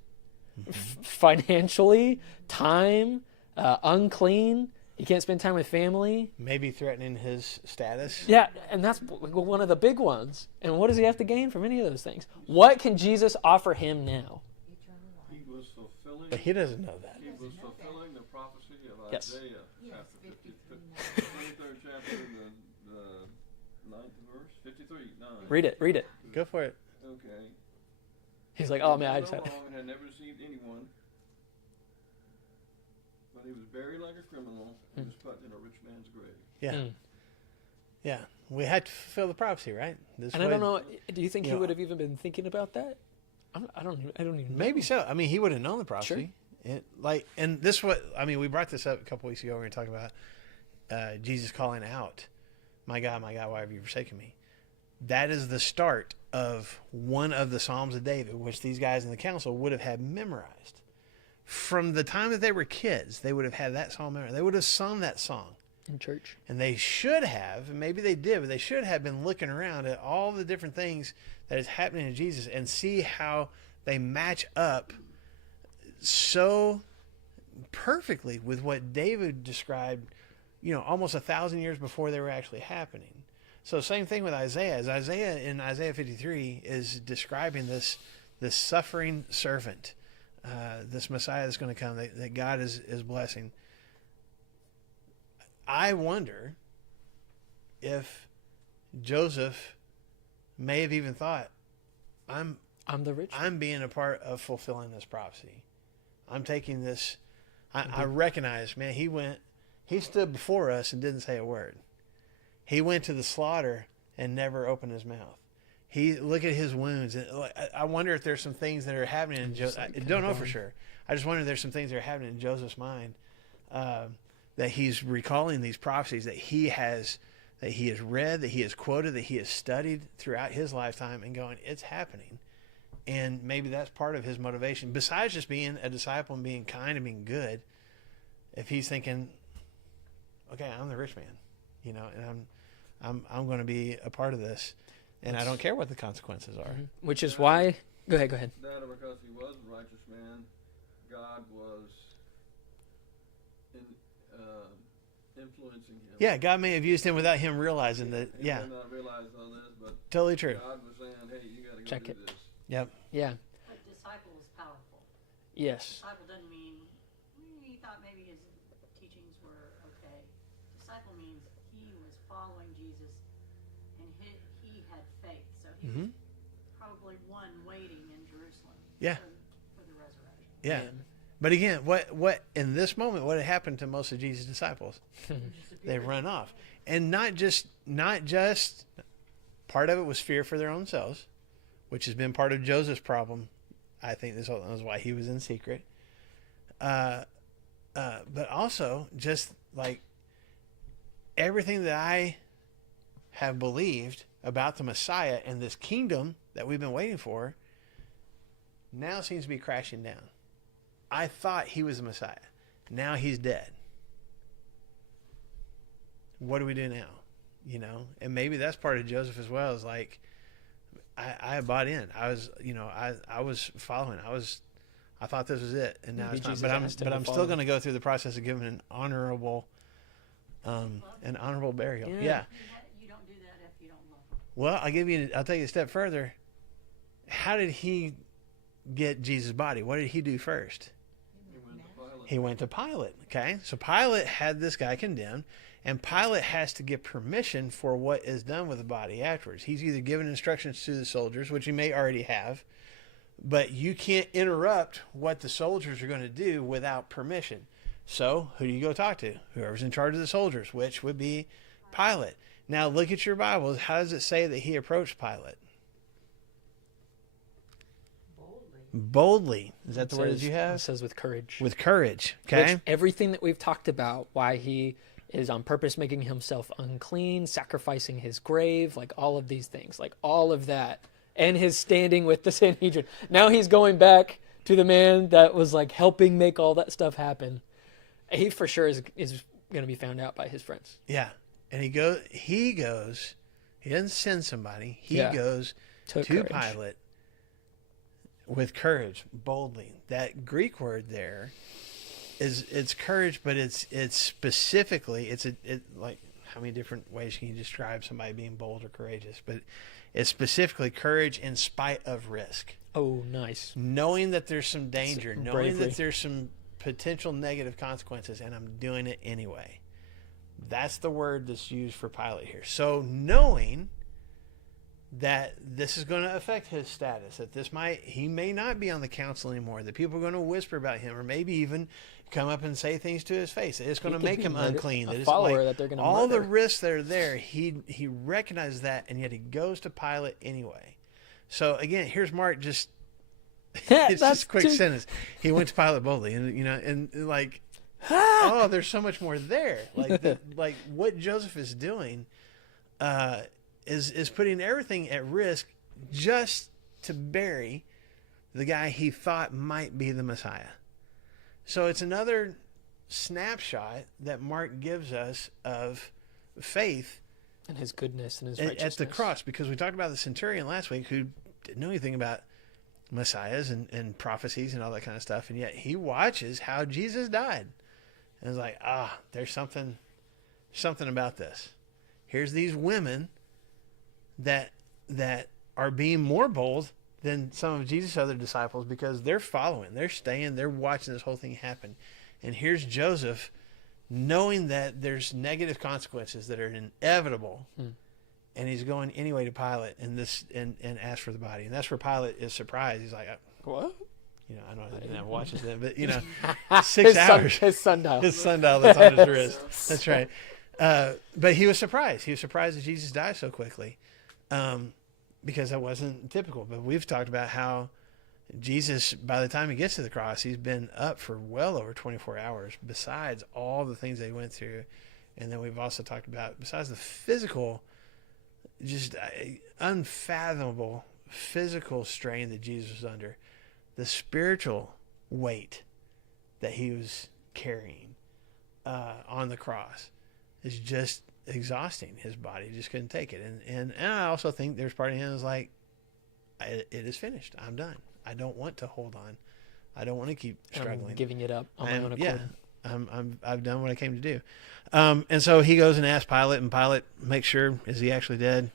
financially, time, unclean. He can't spend time with family. Maybe threatening his status. Yeah, and that's one of the big ones. And what does he have to gain from any of those things? What can Jesus offer him now? Eternal life. He was fulfilling. But he doesn't know that. He was fulfilling the Yes. Isaiah, Yes, chapter 53:9. 23rd chapter, the 9th verse, 53, 9. Read it. Read it. Go for it. Okay. He's like, oh He man, I lived just no had. long and had never deceived anyone, but he was buried like a criminal. He was put in a rich man's grave. Yeah. Mm. Yeah. We had to fulfill the prophecy, right? This And I way- don't know. Do you think you he know, would have even been thinking about that? I don't even. Maybe know. so. I mean, he would have known the prophecy. And this what I mean. We brought this up a couple weeks ago. We were talking about Jesus calling out, my God, why have you forsaken me?" That is the start of one of the Psalms of David, which these guys in the council would have had memorized. From the time that they were kids, they would have had that psalm memorized. They would have sung that song. In church. And they should have, and maybe they did, but they should have been looking around at all the different things that is happening to Jesus and see how they match up so perfectly with what David described, almost 1,000 years before they were actually happening. So same thing with Isaiah. As Isaiah in Isaiah 53 is describing this suffering servant, this Messiah that's going to come, that God is blessing. I wonder if Joseph may have even thought, I'm the rich. I'm being a part of fulfilling this prophecy. I'm taking this. I recognize, man, he stood before us and didn't say a word. He went to the slaughter and never opened his mouth. Look at his wounds. I wonder if there's some things that are happening in Joseph. I don't know for sure. I just wonder if there's some things that are happening in Joseph's mind, that he's recalling these prophecies that he has read, that he has quoted, that he has studied throughout his lifetime, and going, it's happening. And maybe that's part of his motivation. Besides just being a disciple and being kind and being good, if he's thinking, okay, I'm the rich man, and I'm going to be a part of this, and I don't care what the consequences are. Which is why. Go ahead. That because he was a righteous man, God was influencing him. Yeah, God may have used him without him realizing that. He Yeah, may not realize all this, but totally true. God was saying, hey, you got to go Check do it. this. Yep. Yeah. But disciple is powerful. Yes. Disciple doesn't mean he thought maybe his teachings were okay. Disciple means he was following Jesus and he had faith. So he was probably one waiting in Jerusalem Yeah. for the resurrection. Yeah. But again, what in this moment, what had happened to most of Jesus' disciples? They've run off. And not just part of it was fear for their own selves, which has been part of Joseph's problem. I think this is why he was in secret. But also just like everything that I have believed about the Messiah and this kingdom that we've been waiting for now seems to be crashing down. I thought he was the Messiah. Now he's dead. What do we do now? And maybe that's part of Joseph as well. Is like, I bought in. I was, I was following. I thought this was it, and now Maybe it's not. Jesus asked him But to I'm still follow. going to go through the process of giving an honorable burial. Yeah. You don't do that if you don't love him. Well, I'll take it a step further. How did he get Jesus' body? What did he do first? He went to Pilate. He went to Pilate. Okay, so Pilate had this guy condemned, and Pilate has to give permission for what is done with the body afterwards. He's either given instructions to the soldiers, which he may already have, but you can't interrupt what the soldiers are going to do without permission. So who do you go talk to? Whoever's in charge of the soldiers, which would be Pilate. Now look at your Bibles. How does it say that he approached Pilate? Boldly. Is that the word that you It have? says with courage. With courage. Okay. Which everything that we've talked about, why he is on purpose making himself unclean, sacrificing his grave, like all of these things, like all of that, and his standing with the Sanhedrin. Now he's going back to the man that was like helping make all that stuff happen. He for sure is going to be found out by his friends. Yeah. And he goes, he doesn't send somebody. He Yeah. goes Took to courage. Pilate with courage, boldly. That Greek word there it's courage, but it's specifically, like how many different ways can you describe somebody being bold or courageous? But it's specifically courage in spite of risk. Oh, nice. Knowing that there's some danger, knowing bravery. that there's some potential negative consequences, and I'm doing it anyway. That's the word that's used for Pilate here. So knowing that this is going to affect his status, that he may not be on the council anymore, that people are going to whisper about him, or maybe even come up and say things to his face. It's going to make him unclean. A That it's follower like that they're going to all the murder. risks that are there. He recognizes that, and yet he goes to Pilate anyway. So again, here's Mark just. It's just a quick sentence. He went to Pilate boldly, and and like, oh, there's so much more there. Like, like what Joseph is doing, is putting everything at risk just to bury the guy he thought might be the Messiah. So it's another snapshot that Mark gives us of faith And his goodness and his at righteousness. the cross, because we talked about the centurion last week who didn't know anything about messiahs and prophecies and all that kind of stuff, and yet he watches how Jesus died, and is like, there's something about this. Here's these women that are being more bold than some of Jesus' other disciples, because they're following, they're staying, they're watching this whole thing happen. And here's Joseph knowing that there's negative consequences that are inevitable, and he's going anyway to Pilate and ask for the body. And that's where Pilate is surprised. He's like, What? I don't know, I didn't have watches then, but 6 hours. His sundial. His sundial that's on his wrist. That's right. But he was surprised. He was surprised that Jesus died so quickly, because that wasn't typical. But we've talked about how Jesus, by the time he gets to the cross, he's been up for well over 24 hours, besides all the things they went through. And then we've also talked about, besides the physical, just unfathomable physical strain that Jesus was under, the spiritual weight that he was carrying on the cross is just exhausting. His body just couldn't take it. And I also think there's part of him that's like, it is finished. I'm done. I don't want to hold on. I don't want to keep struggling. I'm giving it up on my own accord. Yeah, I've done what I came to do. And so he goes and asks Pilate, and Pilate makes sure, is he actually dead?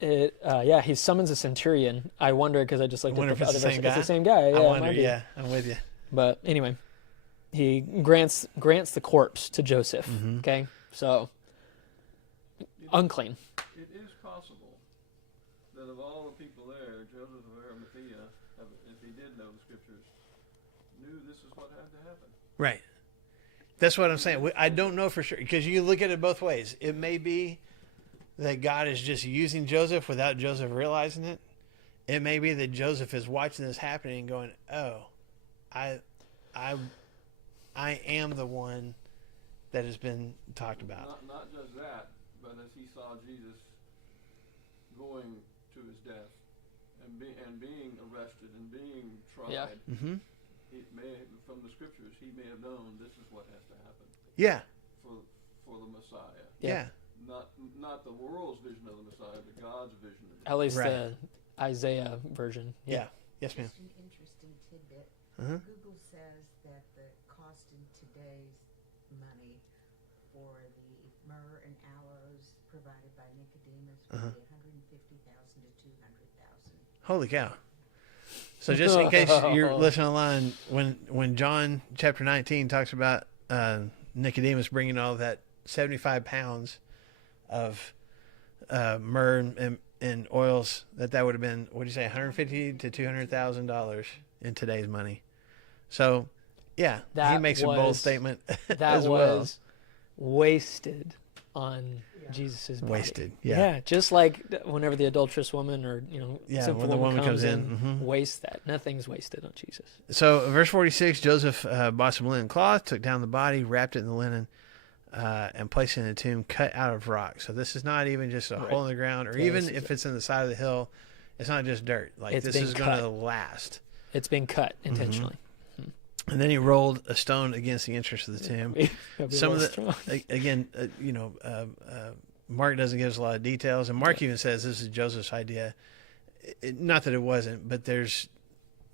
He summons a centurion. I wonder, because I just looked at wonder the if it's other the same verse. guy? It's the same guy. Yeah, I it wonder, might be. yeah, I'm with you. But anyway, he grants the corpse to Joseph. Mm-hmm. Okay, so unclean. It is possible that of all the people there, Joseph of Arimathea, if he did know the scriptures, knew this is what had to happen. Right. That's what I'm saying. I don't know for sure, because you look at it both ways. It may be that God is just using Joseph without Joseph realizing it. It may be that Joseph is watching this happening and going, "Oh, I am the one that has been talked about." Not just that, but as he saw Jesus going to his death and being arrested and being tried, Yeah. Mm-hmm. from the scriptures, he may have known this is what has to happen Yeah. for the Messiah. Yeah. Not the world's vision of the Messiah, but God's vision of the At least Right. the Isaiah version. Yeah. Yes, ma'am. Just an interesting tidbit. Uh-huh. Google says that the cost in today's money for the myrrh and aloes provided by Nicodemus would be $150,000 to $200,000. Holy cow. So just in case you're listening online, when John chapter 19 talks about Nicodemus bringing all that 75 pounds of myrrh and oils, that would have been, what do you say, $150,000 to $200,000 in today's money. So, yeah, he That makes a bold was- statement That as well. was wasted on Jesus' body. Wasted, yeah. Just like whenever the adulterous woman or Yeah, sinful when the woman comes in, mhm. waste that. Nothing's wasted on Jesus. So, verse 46, Joseph bought some linen cloth, took down the body, wrapped it in the linen, and placed it in a tomb cut out of rock. So this is not even just a Right. hole in the ground, or Yeah, even this is if it's in the side of the hill, it's not just dirt. Like, It's this been is going to cut. last. It's been cut intentionally. And then he rolled a stone against the entrance of the tomb. Some of the, again, Mark doesn't give us a lot of details, and Mark even says this is Joseph's idea. Not that it wasn't, but there's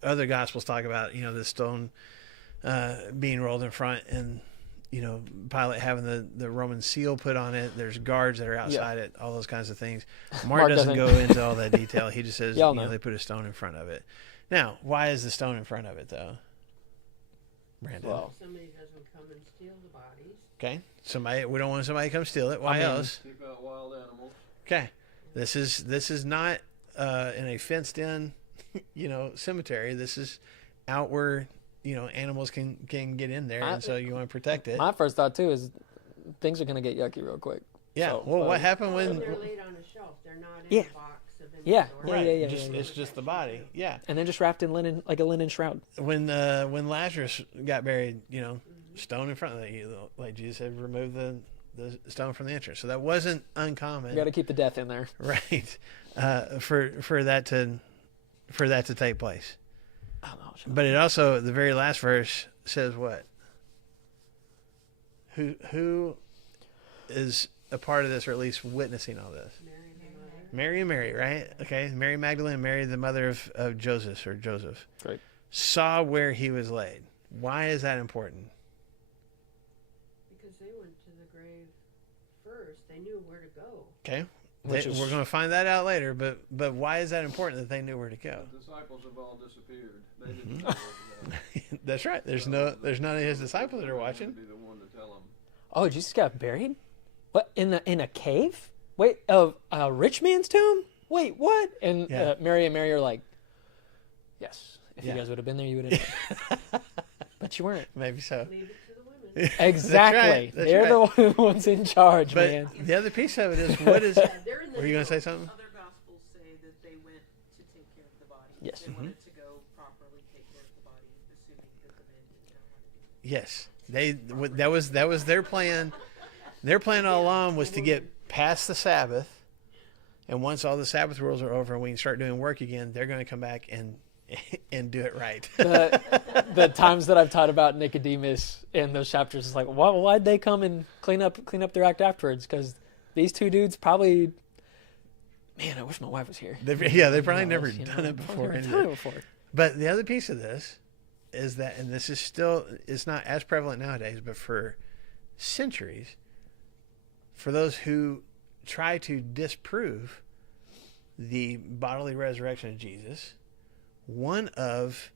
other gospels talk about the stone being rolled in front, and Pilate having the Roman seal put on it. There's guards that are outside it, all those kinds of things. Mark doesn't go into all that detail. He just says Y'all know. they put a stone in front of it. Now, why is the stone in front of it though? Brandon. Well, Somebody doesn't come and steal the bodies. Okay. We don't want somebody to come steal it. Why I mean- else? Keep out wild animals. Okay. This is not in a fenced in, cemetery. This is out where, animals can get in there, and so you want to protect it. my first thought too is things are gonna get yucky real quick. Yeah. So, Well, what happened When when? they're laid on a shelf, they're not in Yeah. a box of Yeah, inventory. yeah, yeah, yeah, Just, yeah. it's just the body. Yeah. And they're just wrapped in linen, like a linen shroud. When Lazarus got buried, stone in front of the, like Jesus had removed the stone from the entrance, so that wasn't uncommon. You got to keep the death in there. Right. For that to take place. I don't know. But it also, the very last verse says what? Who is a part of this, or at least witnessing all this? Mary, the mother. Mary and Mary, right? Okay, Mary Magdalene, Mary the mother of Joseph. Right. Saw where he was laid. Why is that important? Because they went to the grave first. They knew where to go. Okay, Which is- we're going to find that out later. But why is that important that they knew where to go? The disciples have all disappeared. They Mm-hmm. didn't know where to go. That's right. There's none of his disciples that are watching. Be the one to tell them. Oh, Jesus got buried? What, in a cave? Wait, a rich man's tomb? Wait, what? And Yeah. Mary and Mary are like, yes. If Yeah. you guys would have been there, you would have. But you weren't. Maybe so. Leave it to the women. Exactly. That's They're right. the ones in charge, But man. the other piece of it is, what is? Yeah, they're in the Were you going to know. say something? Other gospels say that they went to take care of the body. Yes. They wanted to go properly take care of the body, assuming that the men didn't know how to do it. Yes, that was their plan. Their plan all along was to get past the Sabbath, and once all the Sabbath rules are over and we can start doing work again, they're going to come back and do it right. The times that I've taught about Nicodemus in those chapters is like, why'd they come and clean up their act afterwards? Because these two dudes probably, man, I wish my wife was here. They probably never done it before. Never and- done it before. But the other piece of this is that, and this is still, it's not as prevalent nowadays, but for centuries, for those who try to disprove the bodily resurrection of Jesus, one of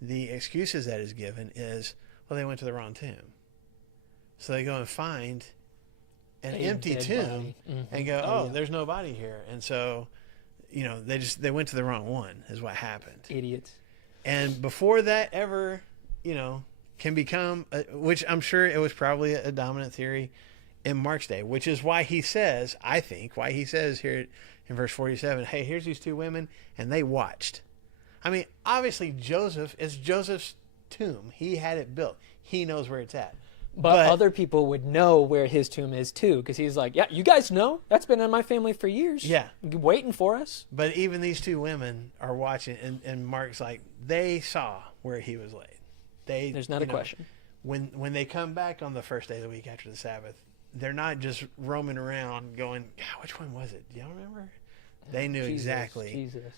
the excuses that is given is, well, they went to the wrong tomb. So they go and find an A empty dead tomb body. Mhm. and go, Oh, oh, yeah. there's no body here. And so, they went to the wrong one is what happened. Idiots. And before that ever, can become, which I'm sure it was probably a dominant theory in Mark's day, which is why he says here in verse 47, hey, here's these two women, and they watched. I mean, obviously it's Joseph's tomb. He had it built. He knows where it's at. But other people would know where his tomb is too, because he's like, yeah, you guys know that's been in my family for years. Yeah. Waiting for us. But even these two women are watching, and Mark's like, they saw where he was laid. There's not a question. When they come back on the first day of the week after the Sabbath, they're not just roaming around going, God, which one was it? Do y'all remember? They knew Jesus, exactly Jesus.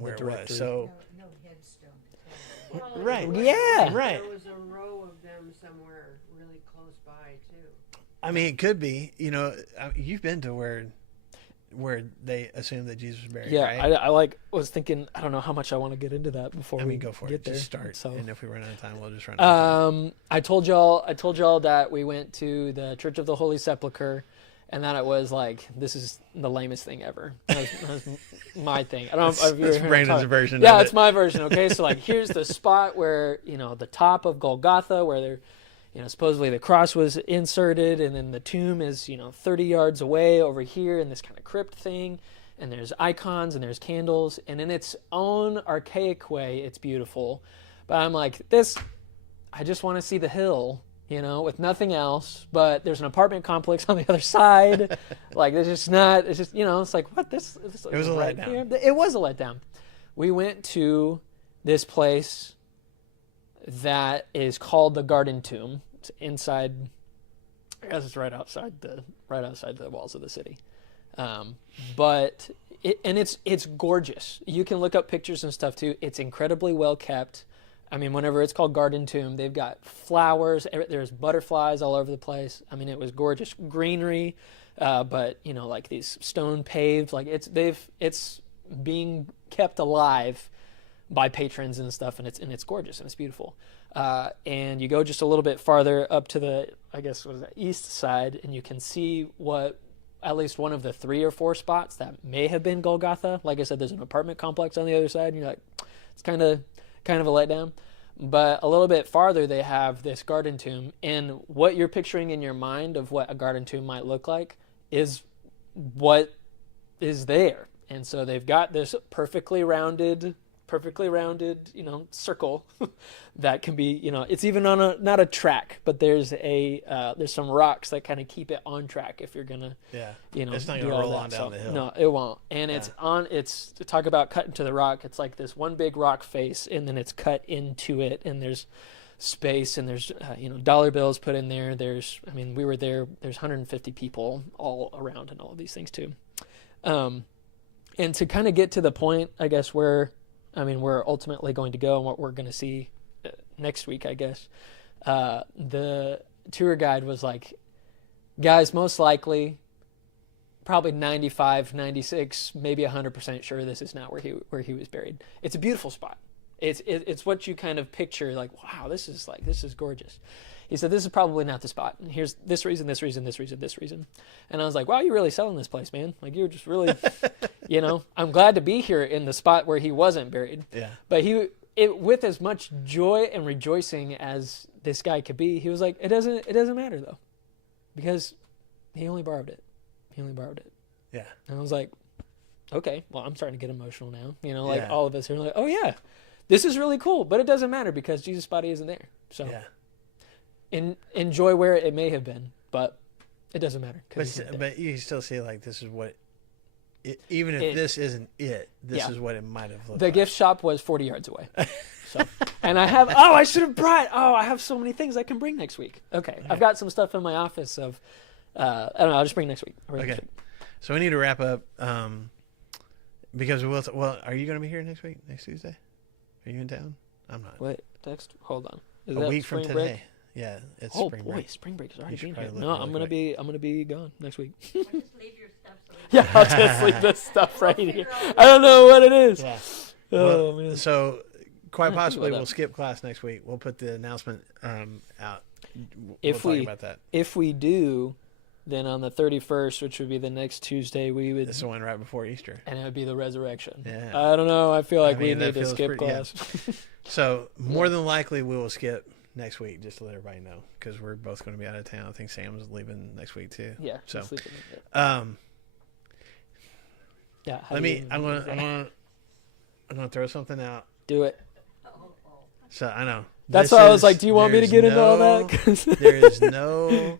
where it directory. was. So, No headstone to tell you. Well, Right. Yeah. Right. There was a row of them somewhere really close by too. I mean, it could be, you've been to where they assume that Jesus was buried, Yeah, right? I was thinking, I don't know how much I want to get into that before I we mean, go for get it. there. Just start. So, And if we run out of time, we'll just run out of time. I told y'all that we went to the Church of the Holy Sepulchre, and that it was like, this is the lamest thing ever. That was my thing. I don't know if you've That's heard me Brandon's talk. version Yeah, of it's it. my version. Okay, so like, here's the spot where the top of Golgotha, where they're, supposedly the cross was inserted, and then the tomb is 30 yards away over here in this kind of crypt thing. And there's icons and there's candles, and in its own archaic way, it's beautiful. But I'm like, I just want to see the hill, with nothing else. But there's an apartment complex on the other side. Like, it's just, it's like, what? This It was a right letdown. here? It was a letdown. We went to this place that is called the Garden Tomb. It's inside, I guess it's right outside the walls of the city. But it's gorgeous. You can look up pictures and stuff too. It's incredibly well kept. I mean, whenever it's called Garden Tomb, they've got flowers. There's butterflies all over the place. I mean, it was gorgeous greenery, but like these stone paved. Like it's being kept alive by patrons and stuff, and it's gorgeous and it's beautiful. And you go just a little bit farther up to the, I guess, what is that, east side, and you can see what at least one of the 3 or 4 spots that may have been Golgotha. Like I said, there's an apartment complex on the other side, and you're like, it's kind of a letdown. But a little bit farther, they have this garden tomb, and what you're picturing in your mind of what a garden tomb might look like is what is there. And so they've got this perfectly rounded, circle that can be, it's even on not a track, but there's some rocks that kind of keep it on track if you're gonna, it's not do gonna all roll that. on down the hill. No, it won't. And it's to talk about cutting to the rock. It's like this one big rock face, and then it's cut into it, and there's space, and there's dollar bills put in there. We were there. There's 150 people all around, and all of these things too. And to kind of get to the point, I guess, where we're ultimately going to go and what we're going to see next week, I guess. The tour guide was like, guys, most likely, probably 95, 96, maybe 100% sure this is not where he was buried. It's a beautiful spot. It's what you kind of picture, like, wow, this is gorgeous. He said, this is probably not the spot. And here's this reason, this reason, this reason, this reason. And I was like, wow, you're really selling this place, man. Like, you're just really, I'm glad to be here in the spot where he wasn't buried. Yeah. But with as much joy and rejoicing as this guy could be, he was like, it doesn't matter, though. Because he only borrowed it. Yeah. And I was like, okay, well, I'm starting to get emotional now. Yeah. All of us are like, oh, yeah, this is really cool. But it doesn't matter because Jesus' body isn't there. So. Yeah. Enjoy where it may have been, but it doesn't matter. But you still see, like, this is what, even if this isn't it, this is what it might have looked The like. gift shop was 40 yards away. So, and I have so many things I can bring next week. Okay. I've got some stuff in my office of, I don't know, I'll just bring next week. Okay. So we need to wrap up, because are you going to be here next week, next Tuesday? Are you in town? I'm not. Wait, hold on. Is A that week from spring today. break? Yeah, it's Oh spring boy, break. spring break is already You should being here. probably No, look I'm really gonna be gone next week. Or just leave your stuff so Yeah, I'll just leave this stuff right here. I don't know what it is. Yeah. Oh Well, man. So quite think possibly about we'll that. skip class next week. We'll put the announcement out. If we'll we- talk about that. If we do, then on the 31st, which would be the next Tuesday, we would, It's the one right before Easter. and it would be the resurrection. Yeah. I don't know. I feel like we mean, that need to feels skip pretty- yeah. class. So more than likely we will skip next week, just to let everybody know, because we're both going to be out of town. I think Sam's leaving next week too. Yeah. So, sleep in it. Yeah. how let do me. you- I'm gonna throw something out. do it. So I know. That's This why I was is- like, do you want me to there's get into all no- that? 'Cause- There is no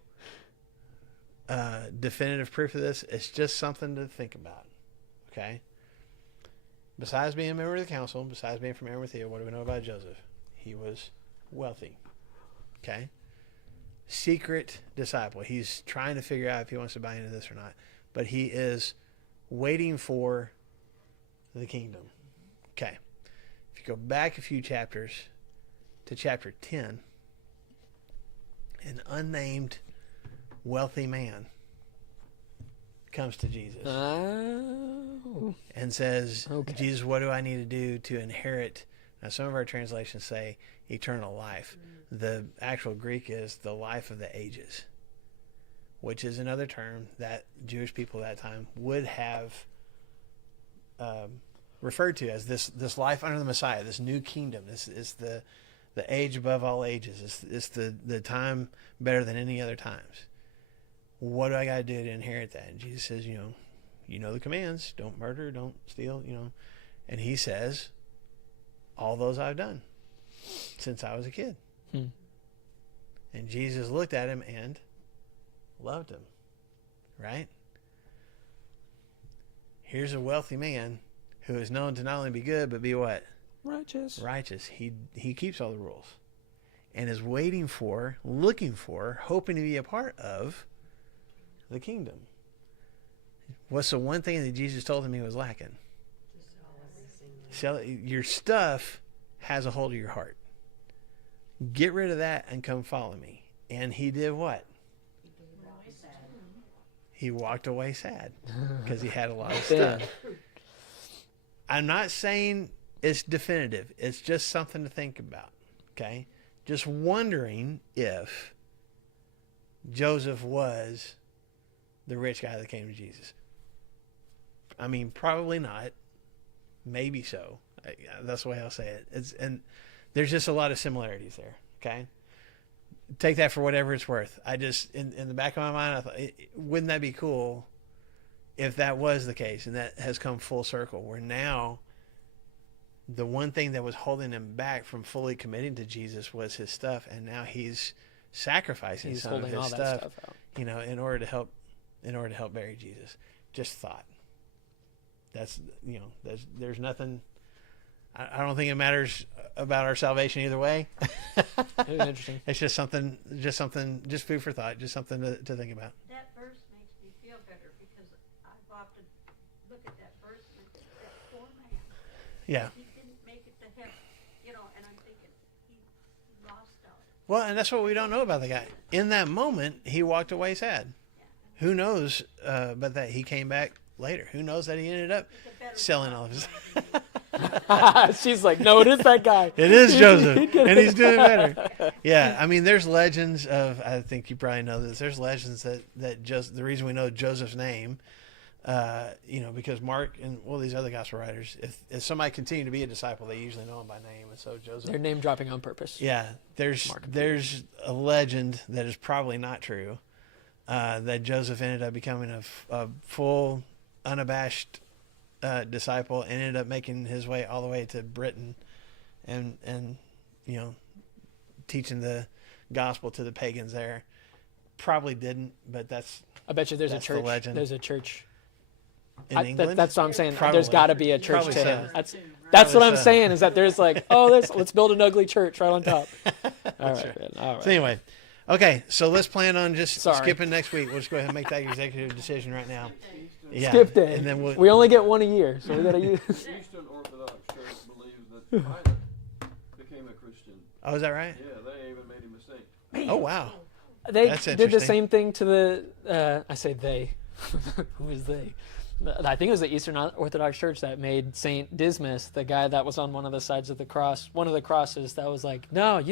definitive proof of this. It's just something to think about. Okay. Besides being a member of the council, besides being from Arimathea, what do we know about Joseph? He was wealthy. Okay. Secret disciple. He's trying to figure out if he wants to buy into this or not. But he is waiting for the kingdom. Okay. If you go back a few chapters to chapter 10, an unnamed wealthy man comes to Jesus Oh. and says, Okay. Jesus, what do I need to do to inherit? Now, some of our translations say eternal life. The actual Greek is the life of the ages, which is another term that Jewish people at that time would have referred to as this life under the Messiah, this new kingdom. This is the age above all ages. It's the time better than any other times. What do I got to do to inherit that? And Jesus says, you know the commands. Don't murder, don't steal, And he says, all those I've done since I was a kid. And Jesus looked at him and loved him. Right? Here's a wealthy man who is known to not only be good, but be what? Righteous. Righteous. He keeps all the rules. And is waiting for, looking for, hoping to be a part of the kingdom. What's the one thing that Jesus told him he was lacking? Sell your stuff has a hold of your heart. Get rid of that and come follow me. And he did what? He walked away sad because he had a lot of stuff. I'm not saying it's definitive. It's just something to think about. Okay? Just wondering if Joseph was the rich guy that came to Jesus. I mean, probably not. Maybe so. That's the way I'll say it. And there's just a lot of similarities there. Okay? Take that for whatever it's worth. I just, in the back of my mind, I thought, wouldn't that be cool if that was the case, and that has come full circle, where now the one thing that was holding him back from fully committing to Jesus was his stuff, and now he's sacrificing some of holding his all that stuff out. in order to help bury Jesus. Just thought. That's there's nothing. I don't think it matters about our salvation either way. It was interesting. It's just something, just food for thought, just something to think about. That verse makes me feel better because I've often looked at that verse and I think that poor man. Yeah. He didn't make it to heaven, and I'm thinking he lost out. Well, and that's what we don't know about the guy. In that moment, he walked away sad. Who knows but that he came back later? Who knows that he ended up selling all of his... She's like, no, it is that guy. It is Joseph, and he's doing better. Yeah, I mean, there's legends of, I think you probably know this, there's legends that just, the reason we know Joseph's name, because Mark and these other gospel writers, if somebody continued to be a disciple, they usually know him by name, and so Joseph. They're name dropping on purpose. Yeah, there's a legend that is probably not true, that Joseph ended up becoming a full, unabashed disciple, and ended up making his way all the way to Britain, and teaching the gospel to the pagans there. Probably didn't, but I bet you there's a church. The legend. There's a church in England. That's what I'm saying. Probably. There's got to be a church Probably to so. him. That's Probably what I'm so. saying. Is that there's like, let's build an ugly church right on top. All right, man. All right. So anyway, okay, so let's plan on just Sorry. skipping next week. We'll just go ahead and make that executive decision right now. Yeah, Skip day. and then we only get one a year, so we got to use. Eastern Orthodox Church believes that Pilate became a Christian. Oh, is that right? Yeah, they even made him a saint. Oh, wow. They That's did the interesting. same thing to the. I say they. Who is they? I think it was the Eastern Orthodox Church that made Saint Dismas, the guy that was on one of the sides of the cross, one of the crosses that was like, no,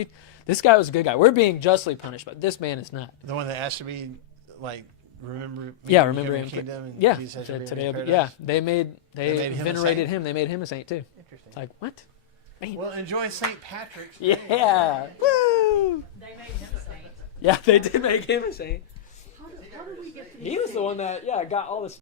this guy was a good guy. We're being justly punished, but this man is not. The one that asked to be like, remember me Yeah, when you remember come in him. the kingdom, and Yeah, Jesus shall be today. in Yeah, paradise? they made him a venerated saint? him. They made him a saint too. Interesting. It's like what? Well, enjoy St. Patrick's. Yeah. Woo! They made him a saint. Yeah, they did make him a saint. How do we get to He was the one that got all this.